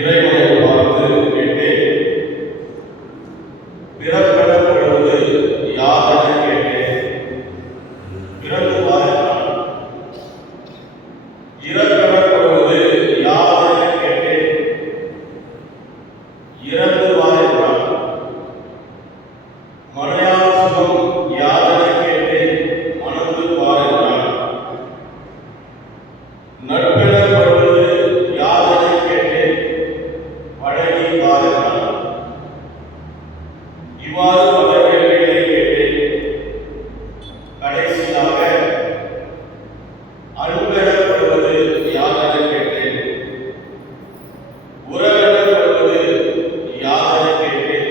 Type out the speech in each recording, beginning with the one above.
இறைவனை பார்த்து கேட்டேன், பிறப்பெனப்படுவது யாதென கேட்டேன். பிறப்புவார் என்றான். இறப்பெனப்படுவது யாதென கேட்டேன். இறந்துவார் என்றான். மனையார் சுகம் யாதென கேட்டேன். மணந்து பார் என்றான். நட்பெனப்படுவது யாதென கேட்டேன். பழகி பார் என்றான். இவ்வாறு பல கேள்விகளை கேட்டேன். கடைசியாக அன்பெனப்படுவது யாதென கேட்டேன். உறவெனப்படுவது யாதென கேட்டேன்.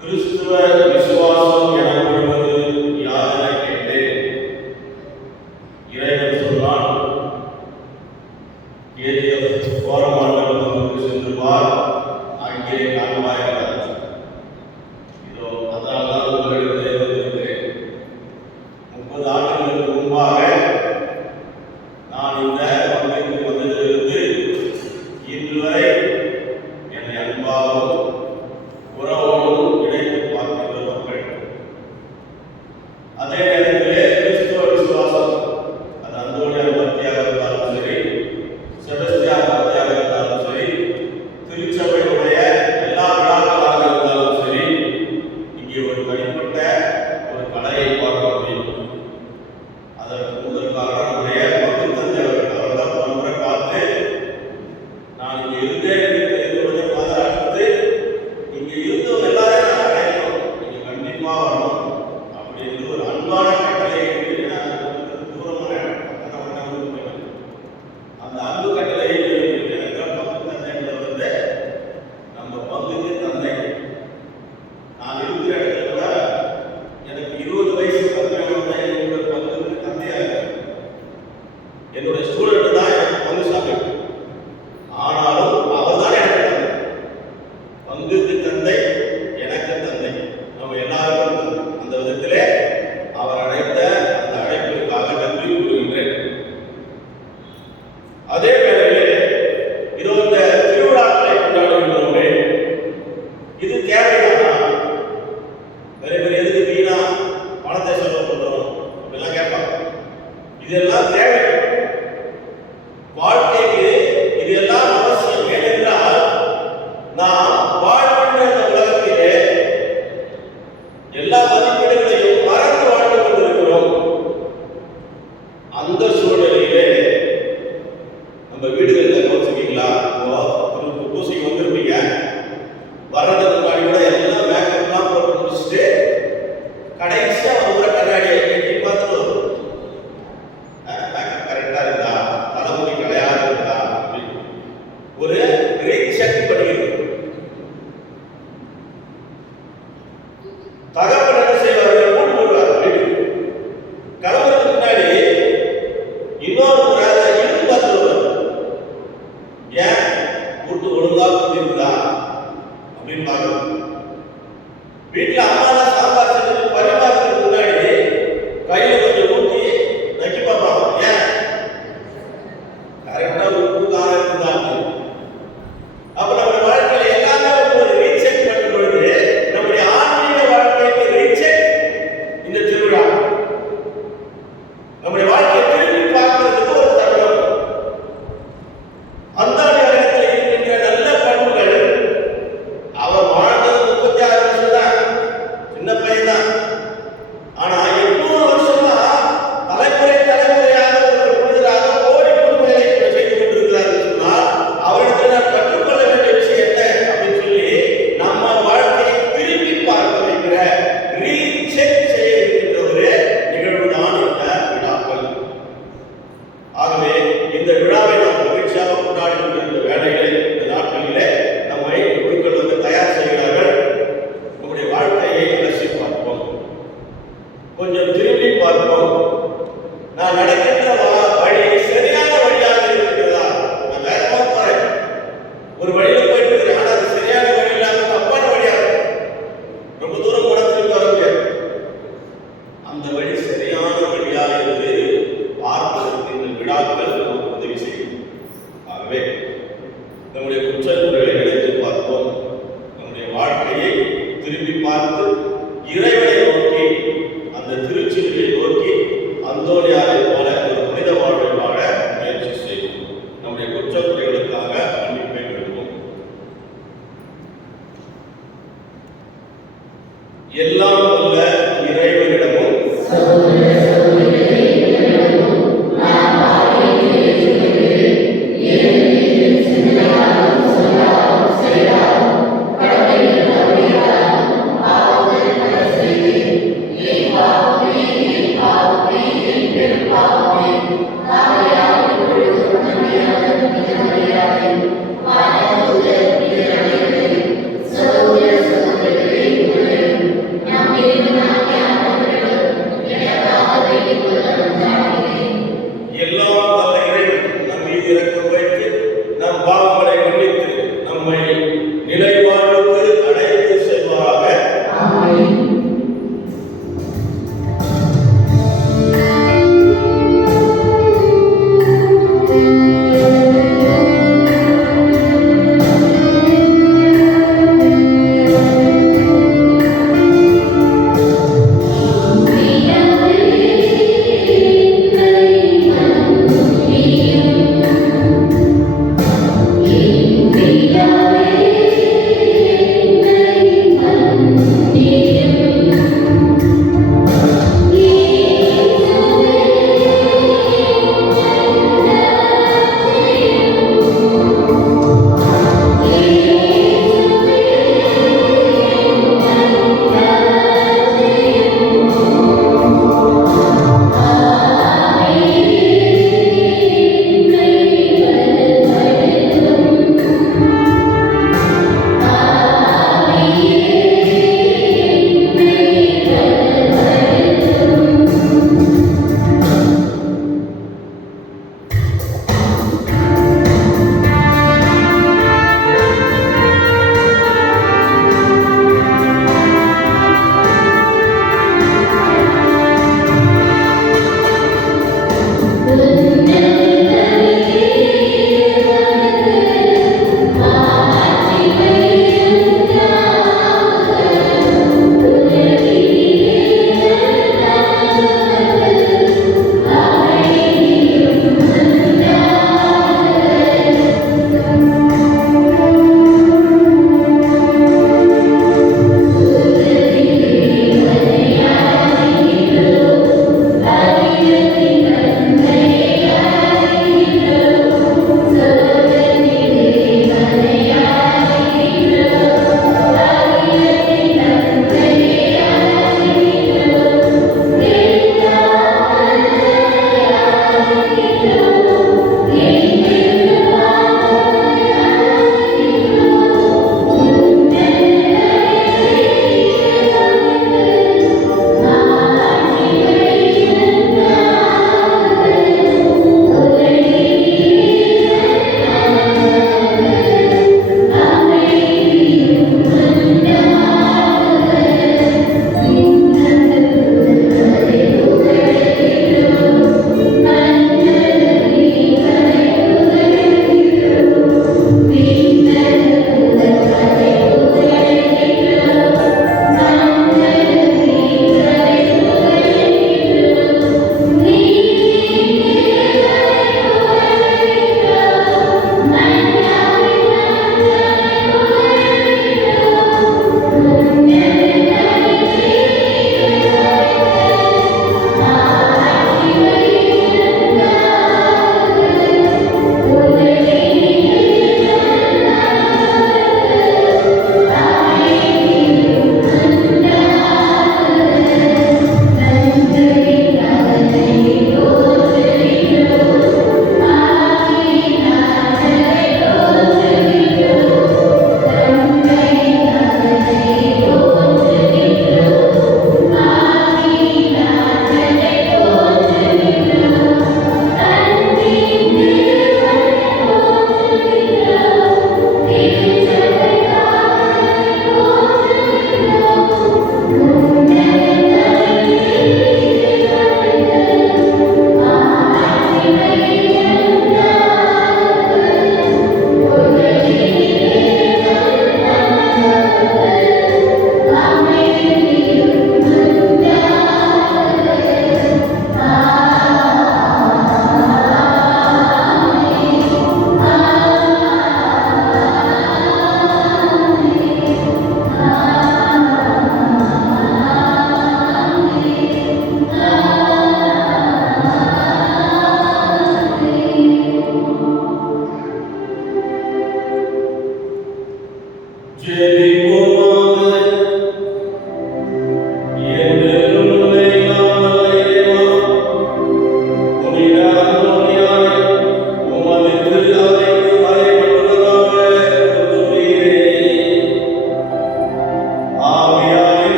கிறிஸ்துவ விசுவாசம் எனப்படுவது யாதென கேட்டேன். இறைவன் சொன்னான், KGF கோரமாண்டல் பங்குக்கு சென்று பார், அங்கே காண்பாய் என்றார். இதோ அதனால்தான் உங்களிடத்திலே வந்திருக்கிறேன். 30 ஆண்டுகளுக்கு முன்பாக நான் இந்த பங்குக்கு வந்ததிலிருந்து இன்று வரை என்னை அன்பாகவும் உறவோடும் இணைத்து பார்க்கின்ற மக்கள். அதே நேரத்திலே கிறிஸ்துவ விசுவாசம், அது அந்தோனியார் பக்தியாக இருந்தாலும் சரி, செபஸ்தியார் பக்தியாக இருந்தாலும் சரி, திருச்சபையுடைய எல்லா விழாக்களாக இருந்தாலும் சரி, இங்கே ஒரு தனிப்பட்ட ஒரு கலையை பார்க்க முடியும். அதற்கு முதல் காரணம் நம்முடைய பங்குத்தந்தை அவர்கள். அவர்தான் பல முறை பார்த்து, நான் இங்கே இருந்தேன் என்று தெரிந்தவுடனே பாதுகாத்து, இங்கே இருந்தவங்க எல்லாரையும் நான் அழைக்கணும், நீங்க கண்டிப்பா வரணும் அப்படின்னு ஒரு அன்பான கட்டளை தூரமான அந்த அன்பு கட்டளையை பங்குத்தந்தை என்பவர் வந்து நம்ம பங்குக்கு தந்தை. நான் இருக்கிற இடத்துல கூட எனக்கு 20 வயசு பங்குக்கு என்னோட பங்குக்கு தந்தையாக என்னுடைய ஸ்டூடெண்ட் தான் எனக்கு பங்கு சாமி. ஆனாலும் அவர் தான் எனக்கு தந்தை. பங்குக்கு தந்தை, எனக்கு தந்தை, நம்ம எல்லாருக்கும் தந்தை. அந்த விதத்திலே அவர் அழைத்த அந்த அழைப்பிற்காக நன்றி கூறுகின்றேன். அதே வேளையிலே இதோ இந்த திருவிழாக்களை கொண்டாடுகின்றோமே, இது தேவைதானா? நிறைய பேர் எதுக்கு வீணா பணத்தை செலவு பண்றோம் அப்படிலாம் கேட்பாங்க. இதெல்லாம் தேவை. வாழ்க்கைக்கு இது எல்லாம் அவசியம். ஏனென்றால் நாம் வாழ்கின்ற இந்த உலகத்திலே எல்லா மதிப்பீடுகளையும் மறந்து வாழ்ந்து கொண்டிருக்கிறோம். அந்த சூழ்நிலையிலே நம்ம வீடுகளில் யோசிக்கீங்களா? பூசைக்கு வந்திருப்பீங்க, வர்றதுக்கு முன்னாடி கூட எல்லாம் மேக்கப்லாம் போட்டு முடிச்சுட்டு கடைசியா ஒரு கண்ணாடியை கட்டி பார்த்துட்டு மேக்கப் கரெக்டா இருந்தா, தலைமுடி கலையாது இருந்தா அப்படின்னு ஒரு ரீசெக் பண்ணிக்கிறது. தகவல் என்ன செய்வார்கள்? கூட்டு போடுவார் வீட்டுக்கு. கிளம்புறதுக்கு முன்னாடி இன்னொரு முறை அதை இழுத்து பார்த்துட்டு வருவார். ஏன் கூட்டு ஒழுங்கா புரியுதா அப்படின்னு பார்க்கணும். வீட்டுல அம்மா சாம்பார் செஞ்சு பரிமாறதுக்கு முன்னாடி கையில கொஞ்சம் ஊற்றி நக்கி பார்ப்பாங்க. ஏன் கரெக்டா உப்பு காரம் இருக்குதா அப்படின்னு. அப்ப நம்ம வாழ்க்கையில எல்லாமே ஒரு ரீசெக் பண்ணும் பொழுது நம்முடைய ஆன்மீக வாழ்க்கைக்கு ரீசெக் இந்த திருவிழா. நம்முடைய வாழ்க்கையை திரும்பி பார்க்கிறதுக்கு ஒரு தருணம். அந்த நேரத்தில் இருக்கின்ற நல்ல பண்புகள், அவர் வாழ்ந்தது 36 வருஷம் தான், சின்ன பையன் தான். ஆனா 800 வருஷமா தலைமுறை தலைமுறையாக ஒரு புனிதராக கோடி புதுமைகளை செய்து கொண்டிருக்கிறார் என்று சொன்னால், அவரிடத்தில் நான் கற்றுக்கொள்ள வேண்டிய விஷயம் என்ன அப்படின்னு சொல்லி நம்ம வாழ்க்கையை திரும்பி பார்க்க வைக்கிற, ரீசெக் செய்ய இருக்கின்ற ஒரு நிகழ்வு தான் இந்த விழாக்கள். ஆகவே இந்த விழாவை நாம் மகிழ்ச்சியாக கொண்டாடுகின்ற இந்த வேளையிலே, இந்த நாட்களிலே நம்மை குழுக்கள் வந்து தயார் செய்கிறார்கள். நம்முடைய வாழ்க்கையை அலசி பார்ப்போம், கொஞ்சம் திரும்பி பார்ப்போம். நான் நடக்கின்ற வழி சரியான வழியாக இருக்கிறதா? நான் வேகமா போறேன், ஒரு வழியில போயிட்டு இருக்கிறேன், ஆனா அது சரியான வழி இல்லாம தப்பான வழியா ரொம்ப தூரம் போனா திரும்பி வர முடியாது. அந்த வழி சரியான வழி அந்தோனியாரை போல ஒரு புனித வாழ்வை வாழ முயற்சி செய்வோம். நம்முடைய குற்றக்குறைகளுக்காக மன்னிப்பை பெறுவோம். எல்லாம் வல்ல இறைவனிடமும்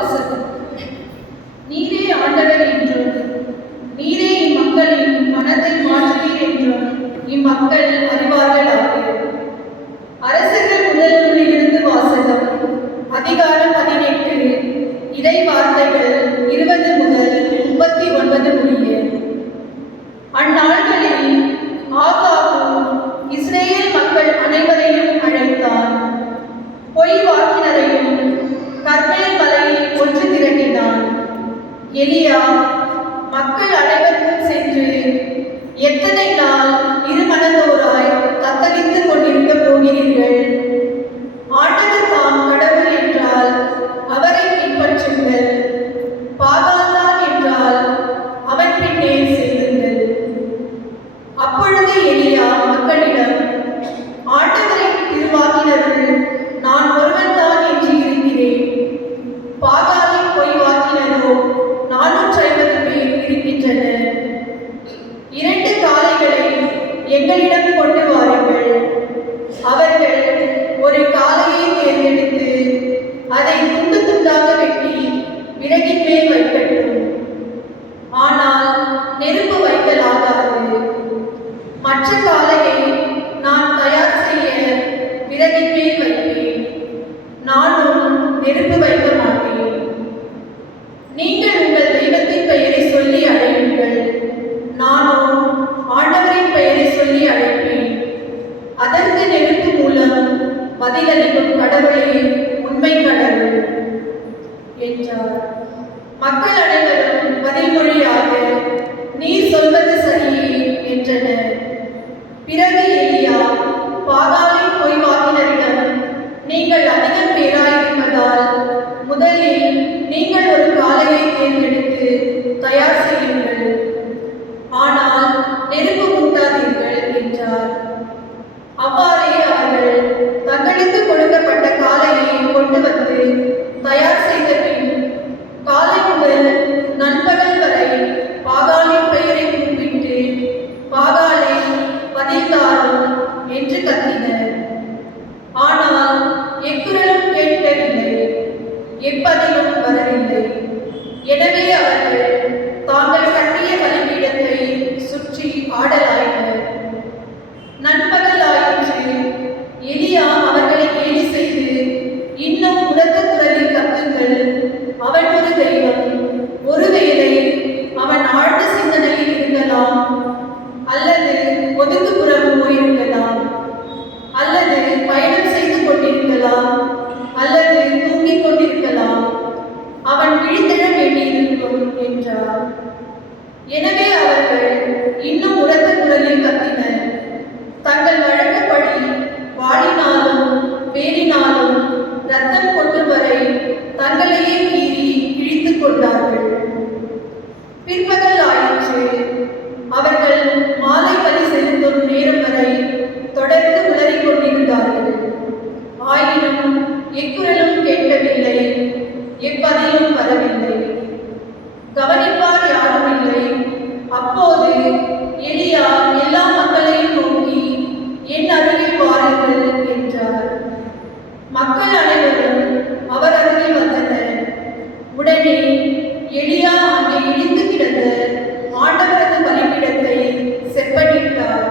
வாசகம். நீரே ஆண்டவர் என்றும் நீரே இம்மக்களின் மனத்தை மாற்றுவீர் என்றும் இம்மக்கள் அறிவார்களாக. அரசர்கள் முதல் நூலிலிருந்து வாசகம். அதிகாரம் 18, இறை வார்த்தைகள் 20 முதல் 39 முடிய. அந்நாள்களில் ஆகாபு இஸ்ரேல் மக்கள் அனைவரையும் அழைத்தான். பொய் வாக்கினரையும் கர்மேல் மலையில் ஒன்று திரட்டினான். எலியா மக்கள் அனைவருக்கும் சென்று, எத்தனை நாள் இருமனதோராய் தத்தளித்துக் கொண்டிருக்கப் போகிறீர்கள்? ஆண்டவர் தாம் கடவுள் என்றால் அவரை பின்பற்றுங்கள், பாகால்தான் என்றால் அவன் பின்னே செல்லுங்கள். அப்பொழுது எலியா மக்களிடம், ஆண்டவரின் திருவாக்கினருள் நான் ஒருவன்தான் என்று இருக்கிறேன். பாகாலின் பொய் வாக்கினரோ 450 பேர் இருக்கின்றனர். 2 காளைகளை எங்களிடம் கொண்டு வாருங்கள். அவர்கள் ஒரு காளையை தேர்ந்தெடுத்து அதை துண்டு துண்டாக வெட்டி விறகின் மேல் வைக்கட்டும். ஆனால் நெருப்பு வைக்கலாகாது. மற்ற காளையை நான் தயார் செய்ய விறகின் மேல் வைப்பேன். நானும் நெருப்பு வைக்க மாட்டேன். நீங்கள் உங்கள் தெய்வத்தின் பெயரை சொல்லி அழையுங்கள். நானும் ஆண்டவரின் பெயரை சொல்லி அழைப்பேன். அதற்கு நெருப்பு மூலம் பதிலளிக்கும் கடவுளே உண்மை கடவுள் என்றார். மக்கள் அனைவரும் பதில்மொழியாக, நீர் சொல்வது சரியே என்றனர். பிறகு எலியா பாகாலின் பொய் வாக்கினரிடம், நீங்கள் அதிகம் பேராயிருப்பதால் முதலில் நீங்கள் ஒரு காளையை தேர்ந்தெடுத்து தயார் செய்யுங்கள். ஆனால் நெருப்பு மூட்டாதீர்கள் என்றார். அவ்வாறே அவர்கள் தங்களுக்கு கொடுக்கப்பட்ட காளையை கொண்டு வந்து தயார் செய்த பின் காலை முதல் நண்பகல் வரை பாகாலின் பெயரை கூப்பிட்டு, பாகாலை பதில் தாரும் என்று கத்தினர். ஆனால் எக்குரலும் கேட்கவில்லை, எப்பதிலும் வரவில்லை. எனவே அவர்கள் தாங்கள் கட்டிய பலிபீடத்தை சுற்றி ஆடலாயினர். நண்பகல் ஆயிற்று. எலியா அவர்களை கேலி செய்து, இன்னும் உரத்த குரலில் கத்துங்கள், அவன் ஒரு தெய்வம். ஒருவேளை அவன் ஆழ்ந்த சிந்தனையில் இருக்கலாம், அல்லது ஒதுக்குப்புறம் போயிருக்கலாம், அல்லது பயணம் செய்து கொண்டிருக்கலாம், அல்லது தூங்கிக் கொண்டிருக்கலாம். அவன் விழித்தெழ வேண்டியிருக்கும் என்றார். எனவே அவர்கள் இன்னும் உரத்த குரலில் கத்தினர். தங்கள் வழக்கப்படி வாளினாலும் வேலினாலும் இரத்தம் கொண்டு வரை தங்களையே மீறி கிழித்துக் கொண்டார்கள். பிற்பகல் ஆயிற்று. அவர்கள் மாலை பலி செலுத்தும் நேரம் வரை தொடர்ந்து உளறிக் கொண்டிருந்தார்கள். ஆயினும் எக்குரலும் கேட்கவில்லை, எப்பதிலும் வரவில்லை. கவனிப்பார் யாரும் இல்லை. அப்போது எலியா எல்லா மக்களையும் நோக்கி, என் அருகில் வாருங்கள் என்றார். மக்கள் அனைவரும் அவர் அருகில் வந்தனர். உடனே எலியா அங்கே இடிந்து கிடந்த ஆண்டவரது பலிபீடத்தை செப்பனிட்டார்.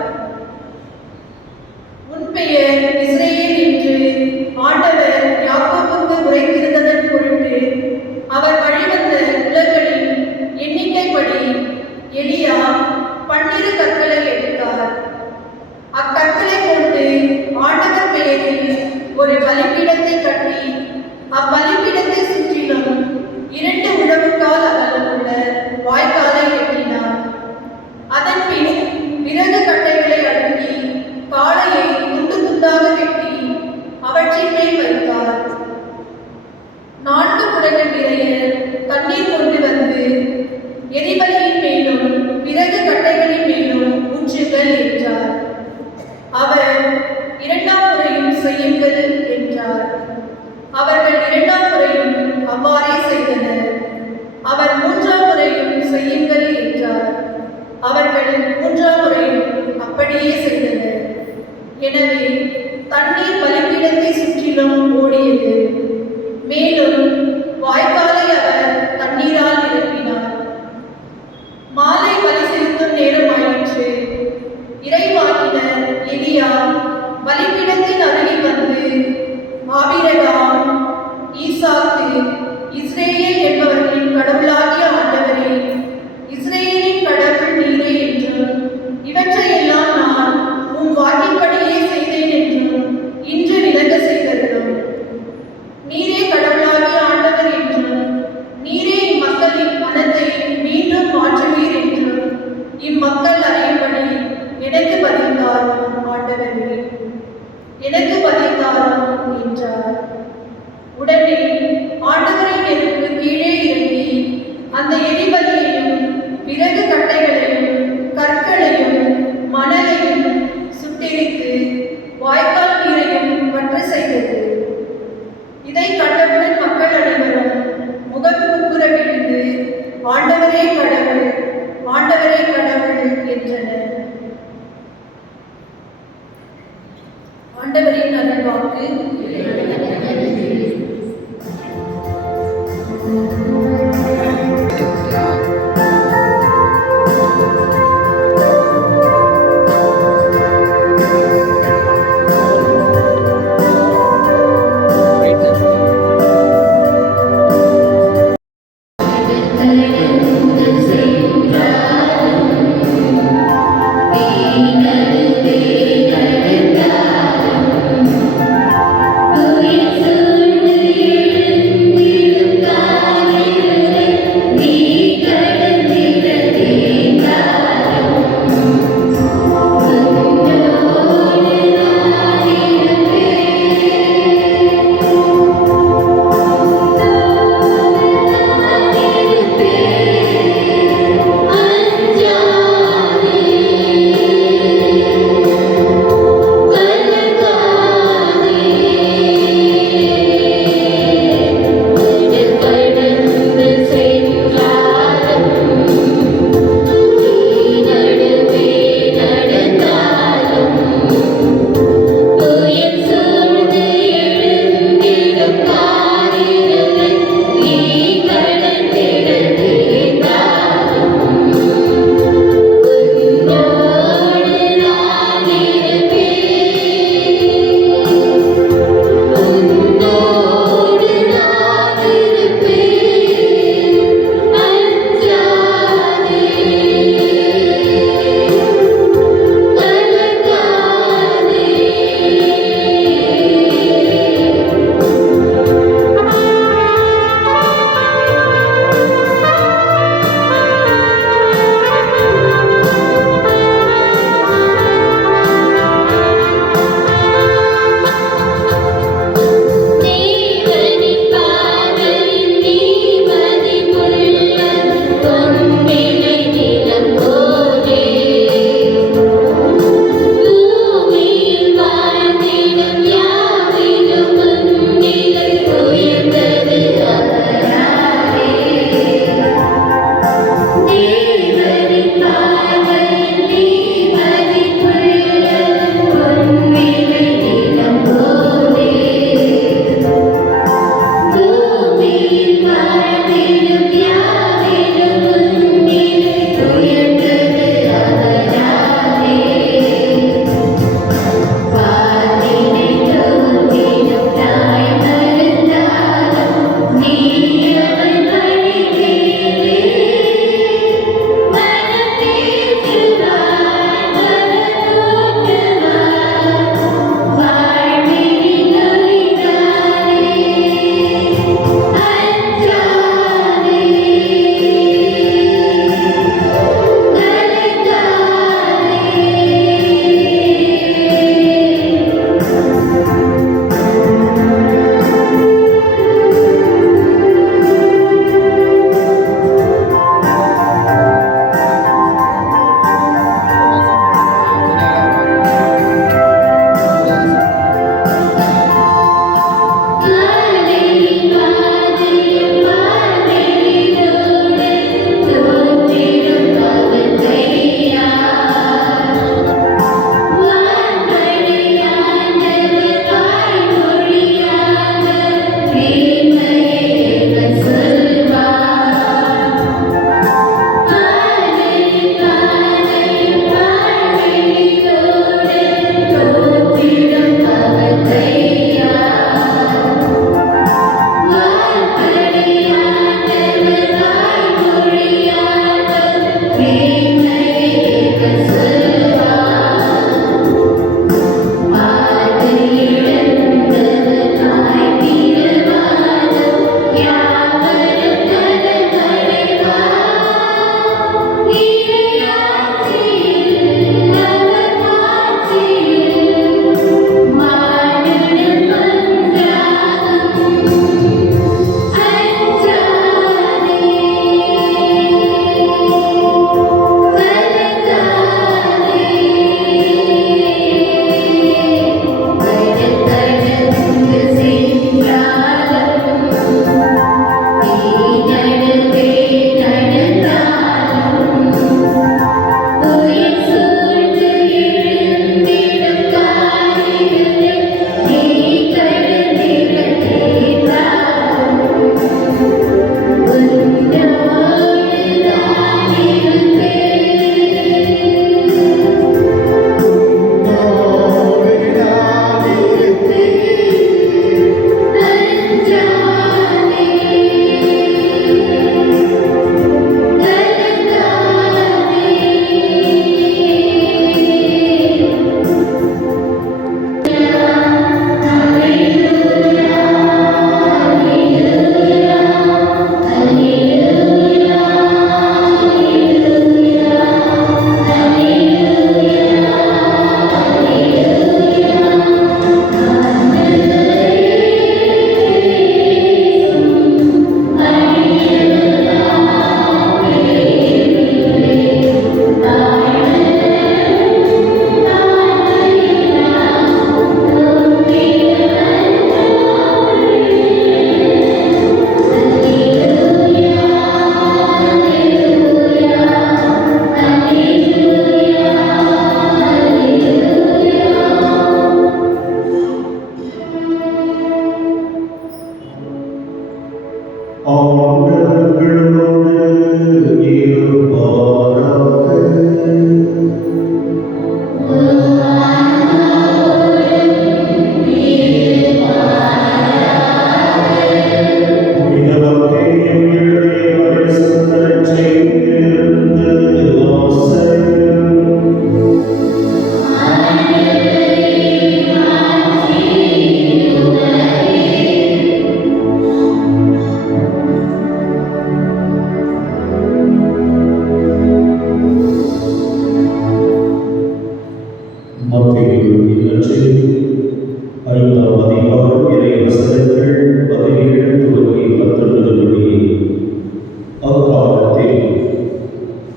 உன் பெயர் இஸ்ரேல் என்று ஆண்டவர் யாக்கோபுக்கு உரைத்திருந்ததன் பொருட்டு அவர் வழிவந்த குலங்களின் எண்ணிக்கைப்படி எலியா 12 கற்களை எடுத்தார். அக்கற்களை கொண்டு ஆண்டவர் பெயரில் ஒரு பலிபீடத்தை கட்டி அப்பலிபீடத்தை சுற்றிலும் 2 உழவுக்கால் ஆண்டவரே கடவுள், ஆண்டவரே கடவுள் என்றனர். ஆண்டவரின் அருள்வாக்கு.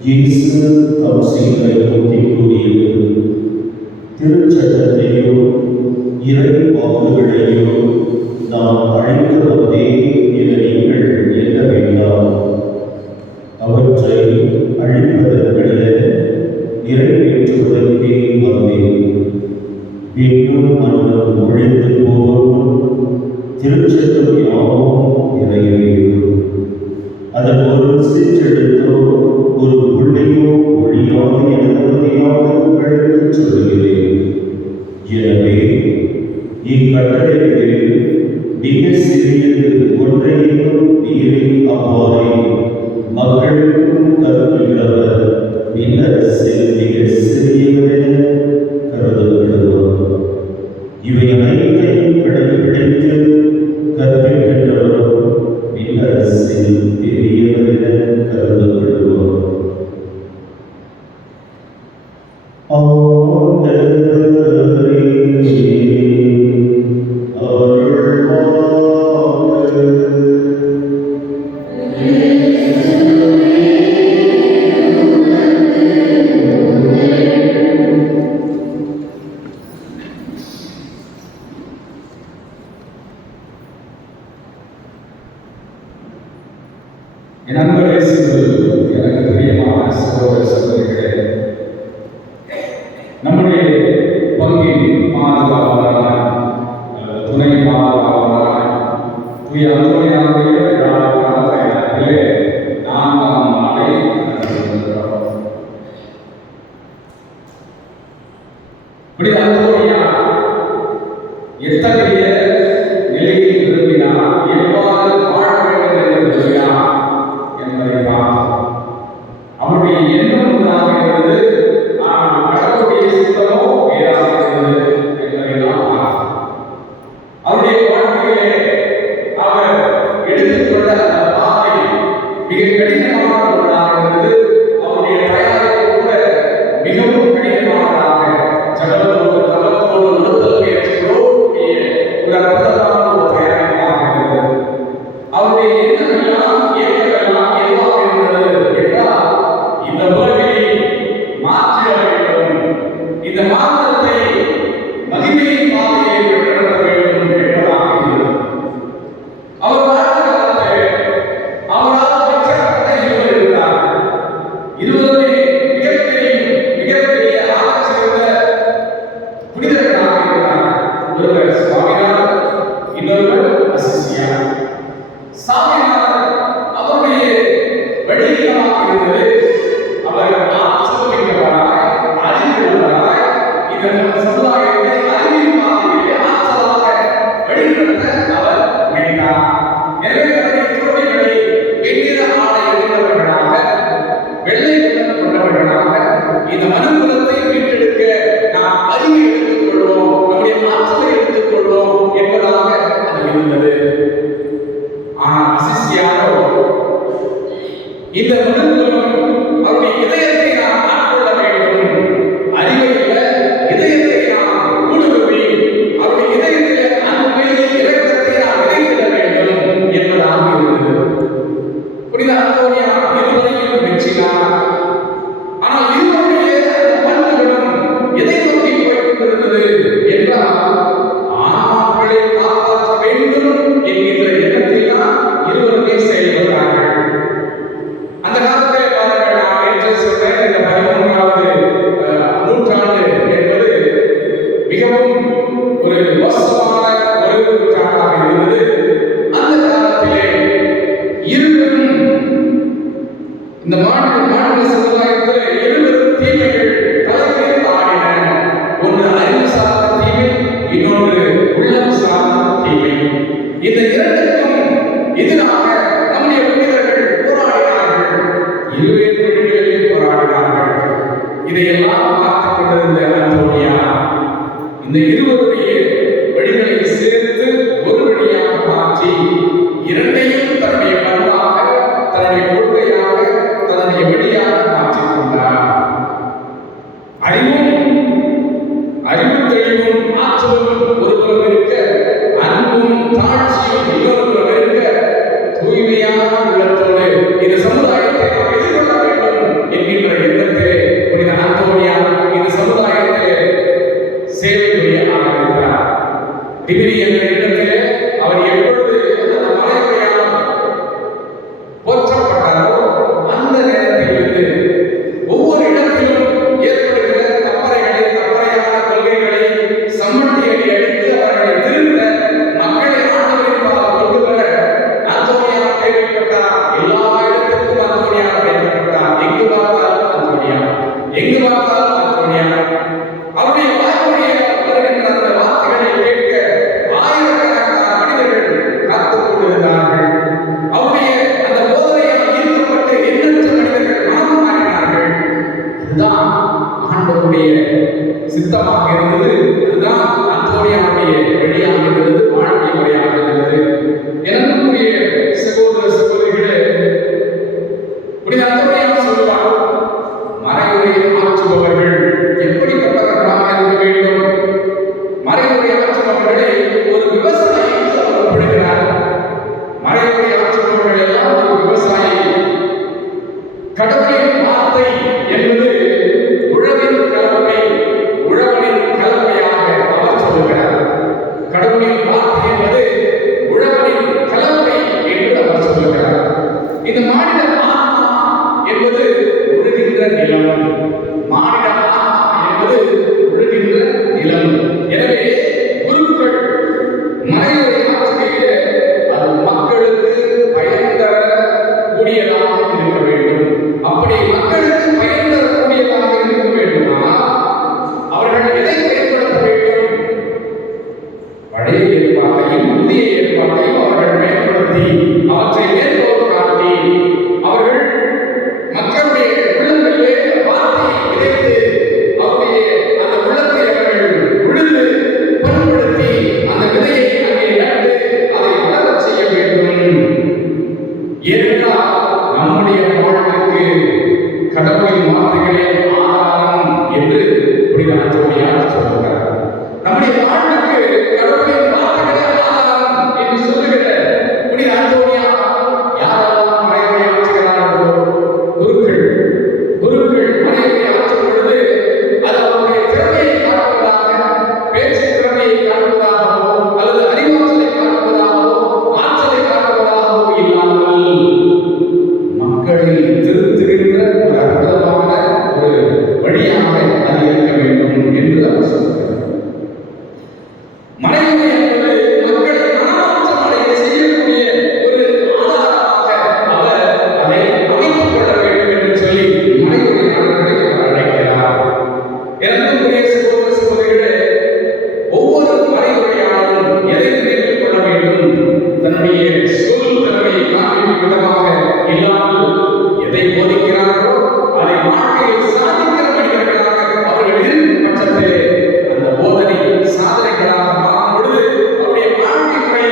இயேசு தம் சீடரை நோக்கி கூறியது, திருச்சட்டத்தையோ இறை வாக்குகளையோ நான் அழிக்க வந்தேன் என நீங்கள் எண்ண வேண்டாம். அவற்றை அழிப்பதற்கல்ல, நிறைவேற்றுவதற்கே வந்தேன். மீண்டும் மன்னம் ஒழிந்து போகும் திருச்சட்டம் யாவும் நிறைவேறும். அதன் ஒரு சிற்றெழுத்தோ ஒரு புள்ளியோ ஒழியாக எனதாக உங்களுக்கு சொல்கிறேன். எனவே இக்கட்டளைகளில் மிக சிறியது ஒன்றையும் மீறி அவ்வாறே மக்களுக்கும் கற்பிக்கிறவர் விண்ணரசில் மிக சிறியவரென கருதப்படுவார். இவை அனைத்தையும் கடைபிடித்து கற்பிக்கின்றவரும் விண்ணரசில் பெரியவரென கருதப்படுவார். என் அன்பு எனக்கு பிரியமான சகோதர சகோதரிகளே, நம்முடைய பங்கின் பாதுகாவலராய், துணை பாதுகாவலராய், தூய அந்தோனியாருடைய காலத்திலே 4ஆம் நாளை நடத்துகிறோம். புனித அந்தோனியா எத்தகைய நிலையில் விரும்பினார், எவ்வாறு வாழ வேண்டும் என்று விரும்பினார் என்பதை பார்த்தோம். அவருடைய எண்ணம் ஒன்றாக இருந்தது, ஆனால் கடவுளுடைய சித்தமோ வேறாக இருந்தது என்பதை நாம் பார்த்தோம். அவருடைய வாழ்க்கையிலே அவர் எடுத்துக்கொண்ட அந்த பாதை மிக கடினமான ஒன்றாக இருந்தது. அவருடைய தயாரிப்பு கூட மிகவும் கடினமானதாக, ஜபத்தோடு தபத்தோடு உறுத்தல் முயற்சிகளோடு ஒரு அற்புதமான ஒரு தயாரிப்பாக இருந்தது. அவருடைய எண்ணமெல்லாம் ஏற்றமெல்லாம் எதுவாக இருந்தது என்றால், இந்த உலகை மாற்றிட வேண்டும், இந்த மாற்றத்தை மகிமையின் பாதையை வழிநடத்த வேண்டும் என்பதாக இருந்தது. அவர் வாழ்ந்த காலத்தில் அவரால் பெற்ற தந்தைகள் இருந்தார். இருவருமே மிகப்பெரிய ஆகச்சிறந்த புனிதர்களாக இருந்தார். ஒருவர் சுவாமிநாதர், இன்னொருவர் அசிசியார். சாமிநாதர் அவருடைய வழியினமாக இருந்தது. அவர் ஆற்றமிக்கவராய், அறிவுள்ளவராய், இந்த சமுதாயத்தை அறிவின் பாதையிலே ஆற்றலாக வழிநடத்த அவர் நினைத்தார். எனவே தன்னுடைய குழந்தைகளை வெண்ணிற ஆடை அணிந்தவர்களாக, வெள்ளை உடல் கொண்டவர்களாக, இந்த மனுக்குலத்தை மீட்டெடுக்க நாம் அறிவை எடுத்துக் கொள்வோம், நம்முடைய ஆற்றலை எடுத்துக் கொள்வோம் என்பதாக அது இருந்தது. ஆனால் அசிசியாரோ இந்த மனுக்குலம் அவருடைய இதயத்தை நாம் ஆட்கொள்ள வேண்டும், அறிவை அல்ல, இதயத்தை நாம் ஊடுருவி அவருடைய இதயத்திலே அன்பை, இரக்கத்தை நாம் விதைத்திட வேண்டும் என்பதாக இருந்தது. புனித அந்தோனியா இருவரையும் வெற்றினார். ஆனால் இருவருடைய அந்த பண்புகளும் எதை நோக்கி போய்கொண்டிருந்தது என்றால், ஆன்மாக்களை காப்பாற்ற வேண்டும் என்கின்ற எண்ணத்தில் தான் இருவருமே செயல்பட்டார்கள். அந்த காலத்திலே பாருங்கள், நான் நேற்று சொன்னேன், இந்த 13வது நூற்றாண்டு என்பது மிகவும் ஒரு மோசமான ஒரு நூற்றாண்டாக இருந்தது. அந்த காலத்திலே இருவரும் இந்த மாநில சமுதாயத்தில் இருவரும் தீமைகள் தலைமையில் ஆடின. ஒன்று அறிவு சார்ந்த தீமை, இன்னொன்று உள்ளம் சார்ந்த தீமை. இந்த இரண்டுக்கும் எதிராக நம்முடைய புனிதர்கள் போராடினார்கள், இருவேறு வழிகளில் போராடினார்கள். இதையெல்லாம் பார்த்துக் கொண்டிருந்த அந்தோனியா இந்த இருவருடைய வழிகளை சேர்த்து ஒரு வழியாக மாற்றி, இரண்டையும் தன்னுடைய பண்பாக, தன்னுடைய கொள்கையாக, தன்னுடைய வழியாக மாற்றிக் கொண்டார். அறிவு தெளிவும் ஆற்றலும் ஒருபுறம் இருக்க, அன்பும் தாழ்ச்சியும் இன்னொருபுறம் இருக்க, தூய்மையான உள்ளத்தோடு இந்த சமுதாயத்தை நாம் எதிர்கொள்ள வேண்டும் என்கின்ற எங்கு பார்த்தாலும் அந்தோனியா. அவருடைய வாய்மொழியை வருகின்ற அந்த வார்த்தைகளை கேட்க ஆயிரக்கணக்கான மனிதர்கள் காத்துக் கொண்டிருந்தார்கள். அவருடைய அந்த போதனையால் ஈர்க்கப்பட்டு எண்ணற்ற மனிதர்கள் மனம் மாறினார்கள். அதுதான் ஆண்டவருடைய சித்தமாக இருந்தது. அதுதான் அந்தோனியாவுடைய வழியாக இருந்தது, வாழ்க்கை முறையாக இருந்தது. எனக்குரிய சகோதர சகோதரிகளே, புனித அந்தோனியா சொல்வார், மறைவுரை ஆற்றுபவர்கள் எப்படிப்பட்டவர்களாக இருக்க வேண்டும்? மறைவுரை ஆற்றுபவர்களை ஒரு விவசாயிக்கு அவர் ஒப்பிடுகிறார். மறைவுரை ஆற்றுபவர்கள் எல்லாம் ஒரு விவசாயி. கடவுளின் வார்த்தை என்பது உழவின் கலப்பை, உழவனின் கலப்பையாக அவர் சொல்லுகிறார். கடவுளின் வார்த்தை என்பது உழவனின் கலப்பை என்று அவர் சொல்லுகிறார். இந்த மாநில ஆன்மா என்பது உழுகின்ற நிலம். மாநில ஆன்மா என்பது உழுகின்ற நிலம். எனவே குருக்கள் மறைவுரை ஆற்றுகையிலே அது மக்களுக்கு பயன் தரக்கூடியதாக இருக்க வேண்டும். அப்படி மக்களுக்கு பயன் தரக்கூடியதாக இருக்க வேண்டுமானால் அவர்கள் எதை பயன்படுத்த வேண்டும்? பழைய ஏற்பாட்டையும் புதிய ஏற்பாட்டையும் அவர்கள் பயன்படுத்தி அவற்றை மேற்கோள் காட்டி அவர்கள் மக்களுடைய உள்ளங்களிலே வார்த்தையை விதைத்து அவருடைய அந்த உள்ளத்தை அவர்கள் உழுது பண்படுத்தி அந்த விதையை அங்கே நட்டு அதை வளரச் செய்ய வேண்டும். ஏனென்றால் நம்முடைய வாழ்வுக்கு கடவுளின் வார்த்தைகளே ஆதாரம் என்று புனித அந்தோனியார் சொல்லுகிறார். நம்முடைய வாழ்வுக்கு கடவுளின் வார்த்தைகளே ஆதாரம் என்று சொல்லுகிற புனித அந்தோனியா யாரெல்லாம் மறைவுரை ஆற்றுகிறார்களோ குருக்கள் மறைவுரை ஆற்றும் பொழுது அது அவருடைய திறமையை காட்டுவதாக, பேச்சு திறமையை காட்டுவதாகவோ அல்லது அறிவாற்றலை காட்டுவதாகவோ ஆற்றலை காட்டுவதாகவோ இல்லாமல் மக்களை திருத்துகின்ற ஒரு அற்புதமான ஒரு வழியாக அது இருக்க வேண்டும் என்று அவர் சொல்கிறார். மறைவுரை என்பது மக்களை மனமாற்றம் அடைய செய்யக்கூடிய ஒரு ஆதாரமாக அவர் அதை அமைத்துக் கொள்ள வேண்டும் என்று சொல்லி மறைவுரையாளர்களை அவர் அழைக்கிறார். எனக்குரிய சகோதர சகோதரிகளே, ஒவ்வொரு மறைவுரையாளரும் எதை நினைத்துக் கொள்ள வேண்டும்? தன்னுடைய சொல் திறமையை காண்பிக்கும் விதமாக இல்லாமல் எதை போதிக்கிறார்களோ அதை வாழ்க்கையில் சாதிக்கிற மனிதர்களாக அவர்கள் இருக்கும் பட்சத்திலே அந்த போதனை சாதனைகளாக மாறும் பொழுது அவருடைய வாழ்க்கை முறை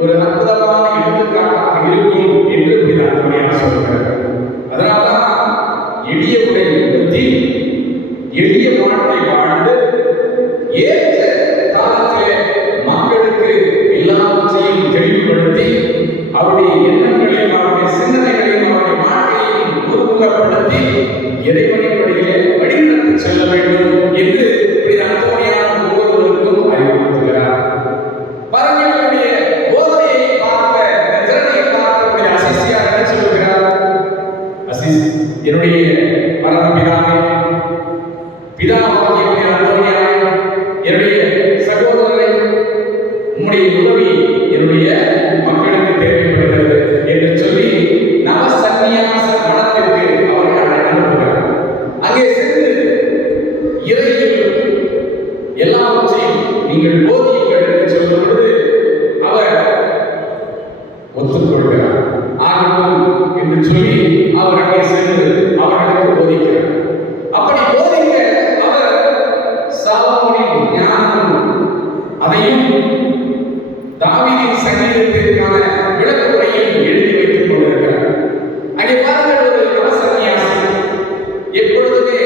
ஒரு அற்புதமான எடுத்துக்காட்டாக இருக்கும் என்று புனித அந்தோனியார் சொல்கிறார். அதனால்தான் எளிய உடை உடுத்தி எளிய வாழ்க்கை வாழ்ந்து ஏற்ற காலத்திலே மக்களுக்கு எல்லாவற்றையும் தெளிவுபடுத்தி அவருடைய எண்ணங்களையும் அவருடைய சிந்தனைகளையும் அவருடைய வாழ்க்கையையும் உருவகப்படுத்தி இறைவனின் வழியிலே வழிநடத்தி செல்ல வேண்டும் என்று புனித அந்தோனியார் ஒவ்வொருவருக்கும் அறிவுறுத்துகிறார். பாருங்களுடைய போதனையை பார்த்த இந்த திறனை பார்த்த புனித அசிசியார் என்ன சொல்லுகிறார்? அசிஸ், என்னுடைய பரமபிதாவே, பிதாவாகிய புனித அந்தோனியாரே, என்னுடைய சகோதரரை, உம்முடைய உதவி என்னுடைய மக்களுக்கு தேவைப்படுகிறது என்று சொல்லி நவசந்நியாச மடத்திற்கு அவர்கள் அனுப்புகிறார். அங்கே சென்று இறையில் எல்லாவற்றையும் நீங்கள் போதியுங்கள் என்று சொல்லும் பொழுது அவர் ஒத்துக்கொள்கிறார். ஆகட்டும் என்று சொல்லி அவர் அங்கே சென்று அவர்களுக்கு போதிக்கிறார். அப்படி போதிக்க அவர் சாலமோனின் ஞானம் அதையும் தாவீதின் சங்கீதத்திற்கான விளக்குரையும் எழுதி வைத்துக் கொண்டிருக்கிறார். அங்கே பாருங்கள், ஒரு நவசன்னியாசி எப்பொழுதுமே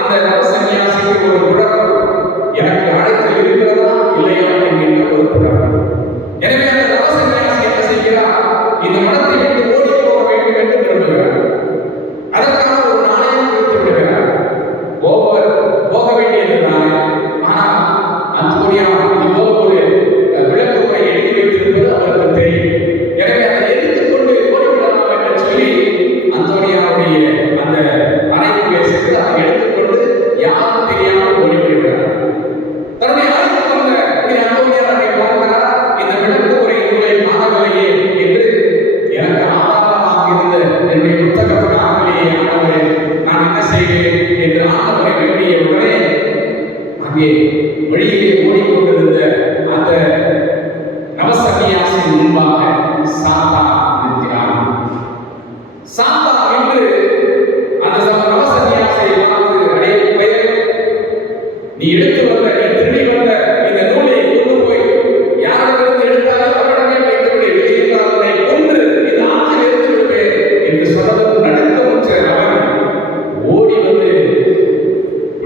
அந்த நவசன்னியாசிக்கு ஒரு குழப்பம், எனக்கு அழைத்தல் இருக்கிறதா இல்லையா என்கின்ற ஒரு குழப்பம். எனவே அந்த நவசன்னியாசி என்ன செய்கிறார்? இந்த மடத்தை விட்டு ஓடி போக வேண்டும் என்று விரும்புகிறார்.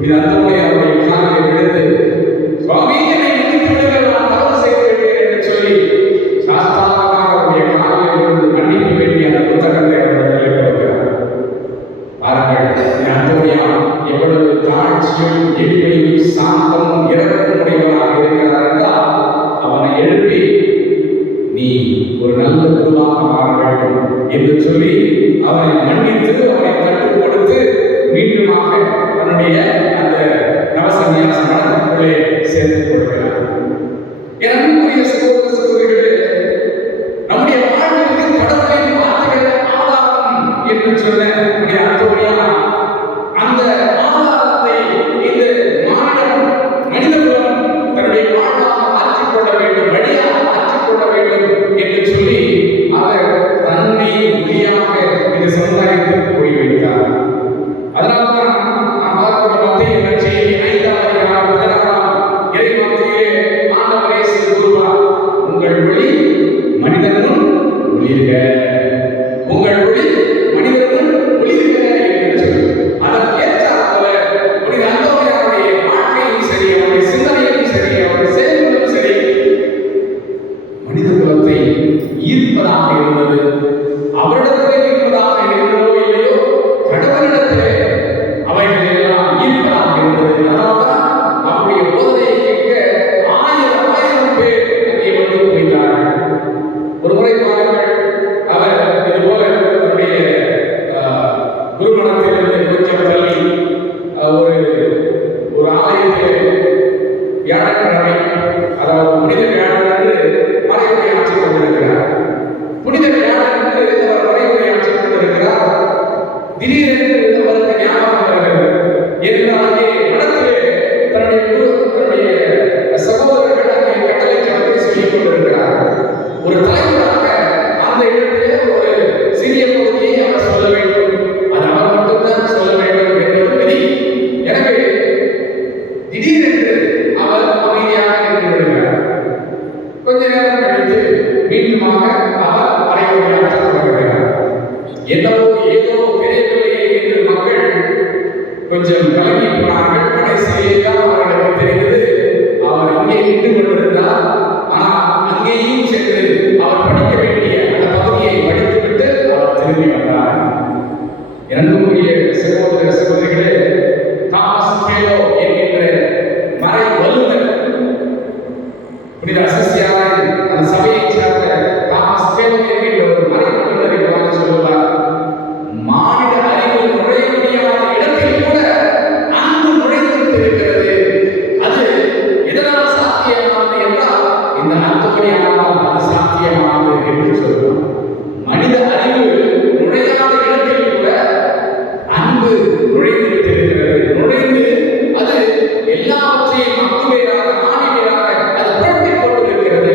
புனித அந்தோனியாருடைய காலில் விழுந்து, சுவாமி என்னை மன்னித்து விடுங்கள், நான் தவறு செய்து விட்டேன் என்று சொல்லி சாஸ்தாவாக அவருடைய காலில் விழுந்து மன்னிக்க வேண்டிய அந்த புத்தகத்தை அவரிடத்தில் கொடுக்கிறார். பாருங்கள், புனித அந்தோனியா எவ்வளவு தாழ்ச்சியும் எளிமையும் சாந்தமும் இரக்கமுடையவராக இருக்கிறார் என்றால், அவனை எழுப்பி நீ ஒரு நல்ல குருவாக மாற வேண்டும் என்று சொல்லி அவனை மன்னித்து அவனை கற்றுக் கொடுத்து மீண்டுமாக தன்னுடைய அந்த நவசன்னியாச மடத்திற்குள்ளே சேர்த்துக் கொள்கிறார். எனக்குரிய சகோதர சகோதரிகளே, நம்முடைய வாழ்விற்கு கடவுளின் வார்த்தைகள் ஆதாரம் என்று சொன்ன அந்தோனியா அந்த ஆதாரத்தை இந்த மனிதகுலம் தன்னுடைய வாழ்வாக மாற்றிக்கொள்ள வேண்டும், வழியாக மாற்றிக்கொள்ள வேண்டும் என்று சொல்லி அவர் தன்னை உரியாக இந்த சமுதாயத்திற்கு போய் வைத்தார். அதனால்தான் நாம் பார்க்கிற மத்திய நற்செய்தி 5ஆம் அதிகாரம் 16ஆம் இறைவார்த்தையிலே ஆண்டவர் இயேசு கூறுவார், உங்கள் ஒளி மனிதனும் ஒளிர்க, உங்கள் ஒளி மனிதனும் ஒளிர்க என்று சொல்லி அதற்கு ஏற்றாற்போல புனித அந்தோனியாருடைய வாழ்க்கையும் சரி, அவருடைய சிந்தனையும் சரி, அவருடைய செயல்களும் சரி மனித குலத்தை ஈர்ப்பதாக இருந்தது. அவரிடத்திலே ஈர்ப்பதாக இருந்ததோ இல்லையோ, கடவுளிடத்திலே அவைகள் எல்லாம் ஈர்ப்பதாக இருந்தது. அதனால்தான் அவருடைய போதனையை கேட்க ஆயிரம் பேர் அங்கே வந்து குவிந்தார்கள். ஒரு முறை பாருங்கள், அவர் இதுபோல தன்னுடைய குருமணத்திலிருந்து கொஞ்சம் தள்ளி ஒரு ஆலயத்திலே வியாழக்கிழமை, அதாவது புனித வியாழன் என்று மறைவுரை ஆற்றிக் கொண்டிருக்கிறார். புனித வியாழன் என்று அவர் மறைவுரை ஆற்றிக் கொண்டிருக்கிறார். திடீரென்று அவருக்கு ஞாபகம் வருகிறது. ஏனென்றால் அங்கே மடத்திலே தன்னுடைய சகோதரர்கள் அங்கே கட்டளை ஜபத்தை சொல்லிக் கொண்டிருக்கிறார்கள். ஒரு தலைவராக அந்த இடத்திலே ஒரு சிறிய பகுதியை அவர் சொல்ல வேண்டும், அது அவர் மட்டும்தான் சொல்ல வேண்டும் என்பது விதி. எனவே திடீரென்று அவர் அமைதியாக நின்று விடுகிறார். கொஞ்ச நேரம் கழித்து மீண்டுமாக அவர் மறைவுரையாற்ற தொடங்குகிறார். என்னவோ ஏதோ தெரியவில்லையே என்று மக்கள் கொஞ்சம் கலங்கி போனார்கள். கடைசியிலே தான் அவர்களுக்கு தெரிந்தது, அவர் இங்கே நின்று கொண்டிருந்தார். ஆனால் அங்கேயும் சென்று அவர் படிக்க வேண்டிய அந்த பகுதியை படித்துவிட்டு அவர் திரும்பி வந்தார். இரண்டுக்குரிய சகோதர சகோதரிகளே, தாமஸ் கேலோ என்கின்ற மறை வல்லுநர், புனித அசிசியாரின் அந்த சபையைச் சேர்ந்த தாமஸ் கேலோ என்கின்ற ஒரு மறை வல்லுநரை பார்த்து சொல்லுவார், மானிட அறிவு நுழைய முடியாத இடத்தில் கூட அன்பு நுழைந்திருக்கிறது. அது எதனால் சாத்தியமானது என்றால் இந்த அந்தோனியாரால் அது சாத்தியமானது என்று சொல்லுவார். மனித அறிவு நுழையாத இடத்தில் கூட அன்பு நுழைந்திருக்கிறது. நுழைந்து அது எல்லாவற்றையும் அக்குவேராக ஆணிவேராக அது புரட்டி போட்டிருக்கிறது.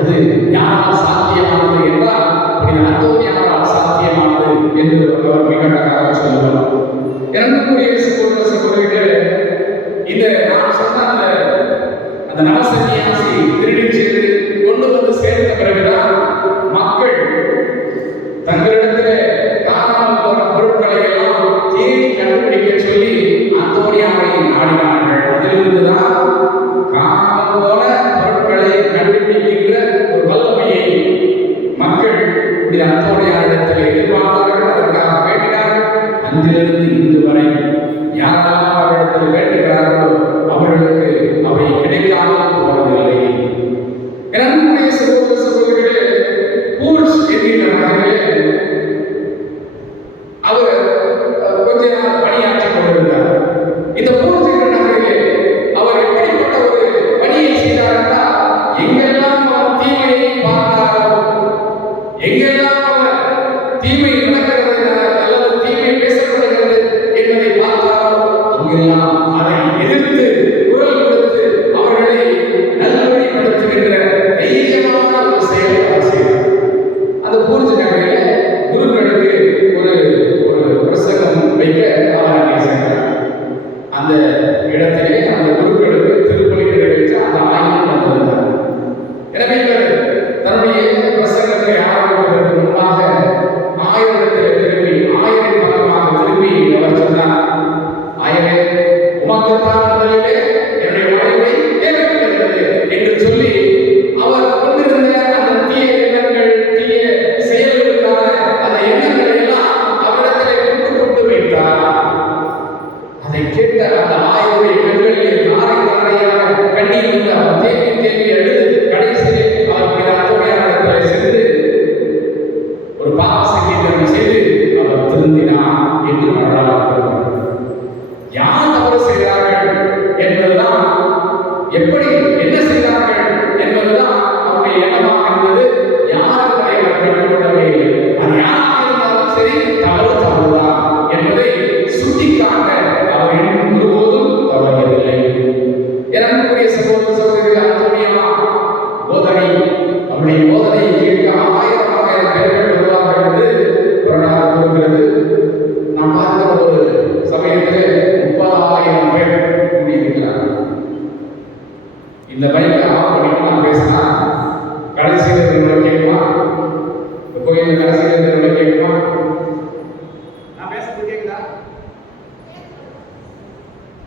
அது யாரால் சாத்தியமானது என்றால் புனித அந்தோனியாரால் சாத்தியமானது என்று அவர் மிக அழகாக சொல்லுவார். இரண்டுக்குரிய சகோதர சகோதரிகளே, இந்த நான் சொன்ன அந்த நவசன்னியாசி திருடி சென்று கொண்டு வந்து சேர்ந்த பிறகுதான் மக்கள் தங்களிடத்திலே காணாமல் போன பொருட்களை எல்லாம் தேடி கண்டுபிடிக்க சொல்லி அந்தோனியாவை நாடினார்கள். அதிலிருந்துதான் காணாமல் போன பொருட்களை கண்டுபிடிக்கின்ற ஒரு வல்லமையை மக்கள் புனித அந்தோனியாரிடத்தில் எதிர்பார்த்தார்கள், அதற்காக வேண்டினார்கள். அன்றிலிருந்து இன்று வரை யாரெல்லாம் அவரிடத்தில் வேண்டுகிறார்களோ அவர்களுக்கு அவை கிடைக்காமல் போவதில்லை. என்னுடைய சகோதர சகோதரிகளே, பூர்ச் என்கின்ற நகரிலே அவர் கொஞ்ச நாள் பணியாற்றிக் கொண்டிருந்தார். இந்த பூர்ச் என்ற நகரிலே அவர் எப்படிப்பட்ட ஒரு பணியை செய்தார் என்றால், எங்கெல்லாம் அவர் தீமையை பார்த்தாரோ, எங்கெல்லாம் அவர் தீமை நடக்கிறது அல்லது தீமை பேசப்படுகிறது என்பதை பார்த்தாரோ, அங்கெல்லாம் அதை எதிர்த்து குரல் கொடுத்து அவர்களை நல்வழிப்படுத்துகின்ற தைரியமான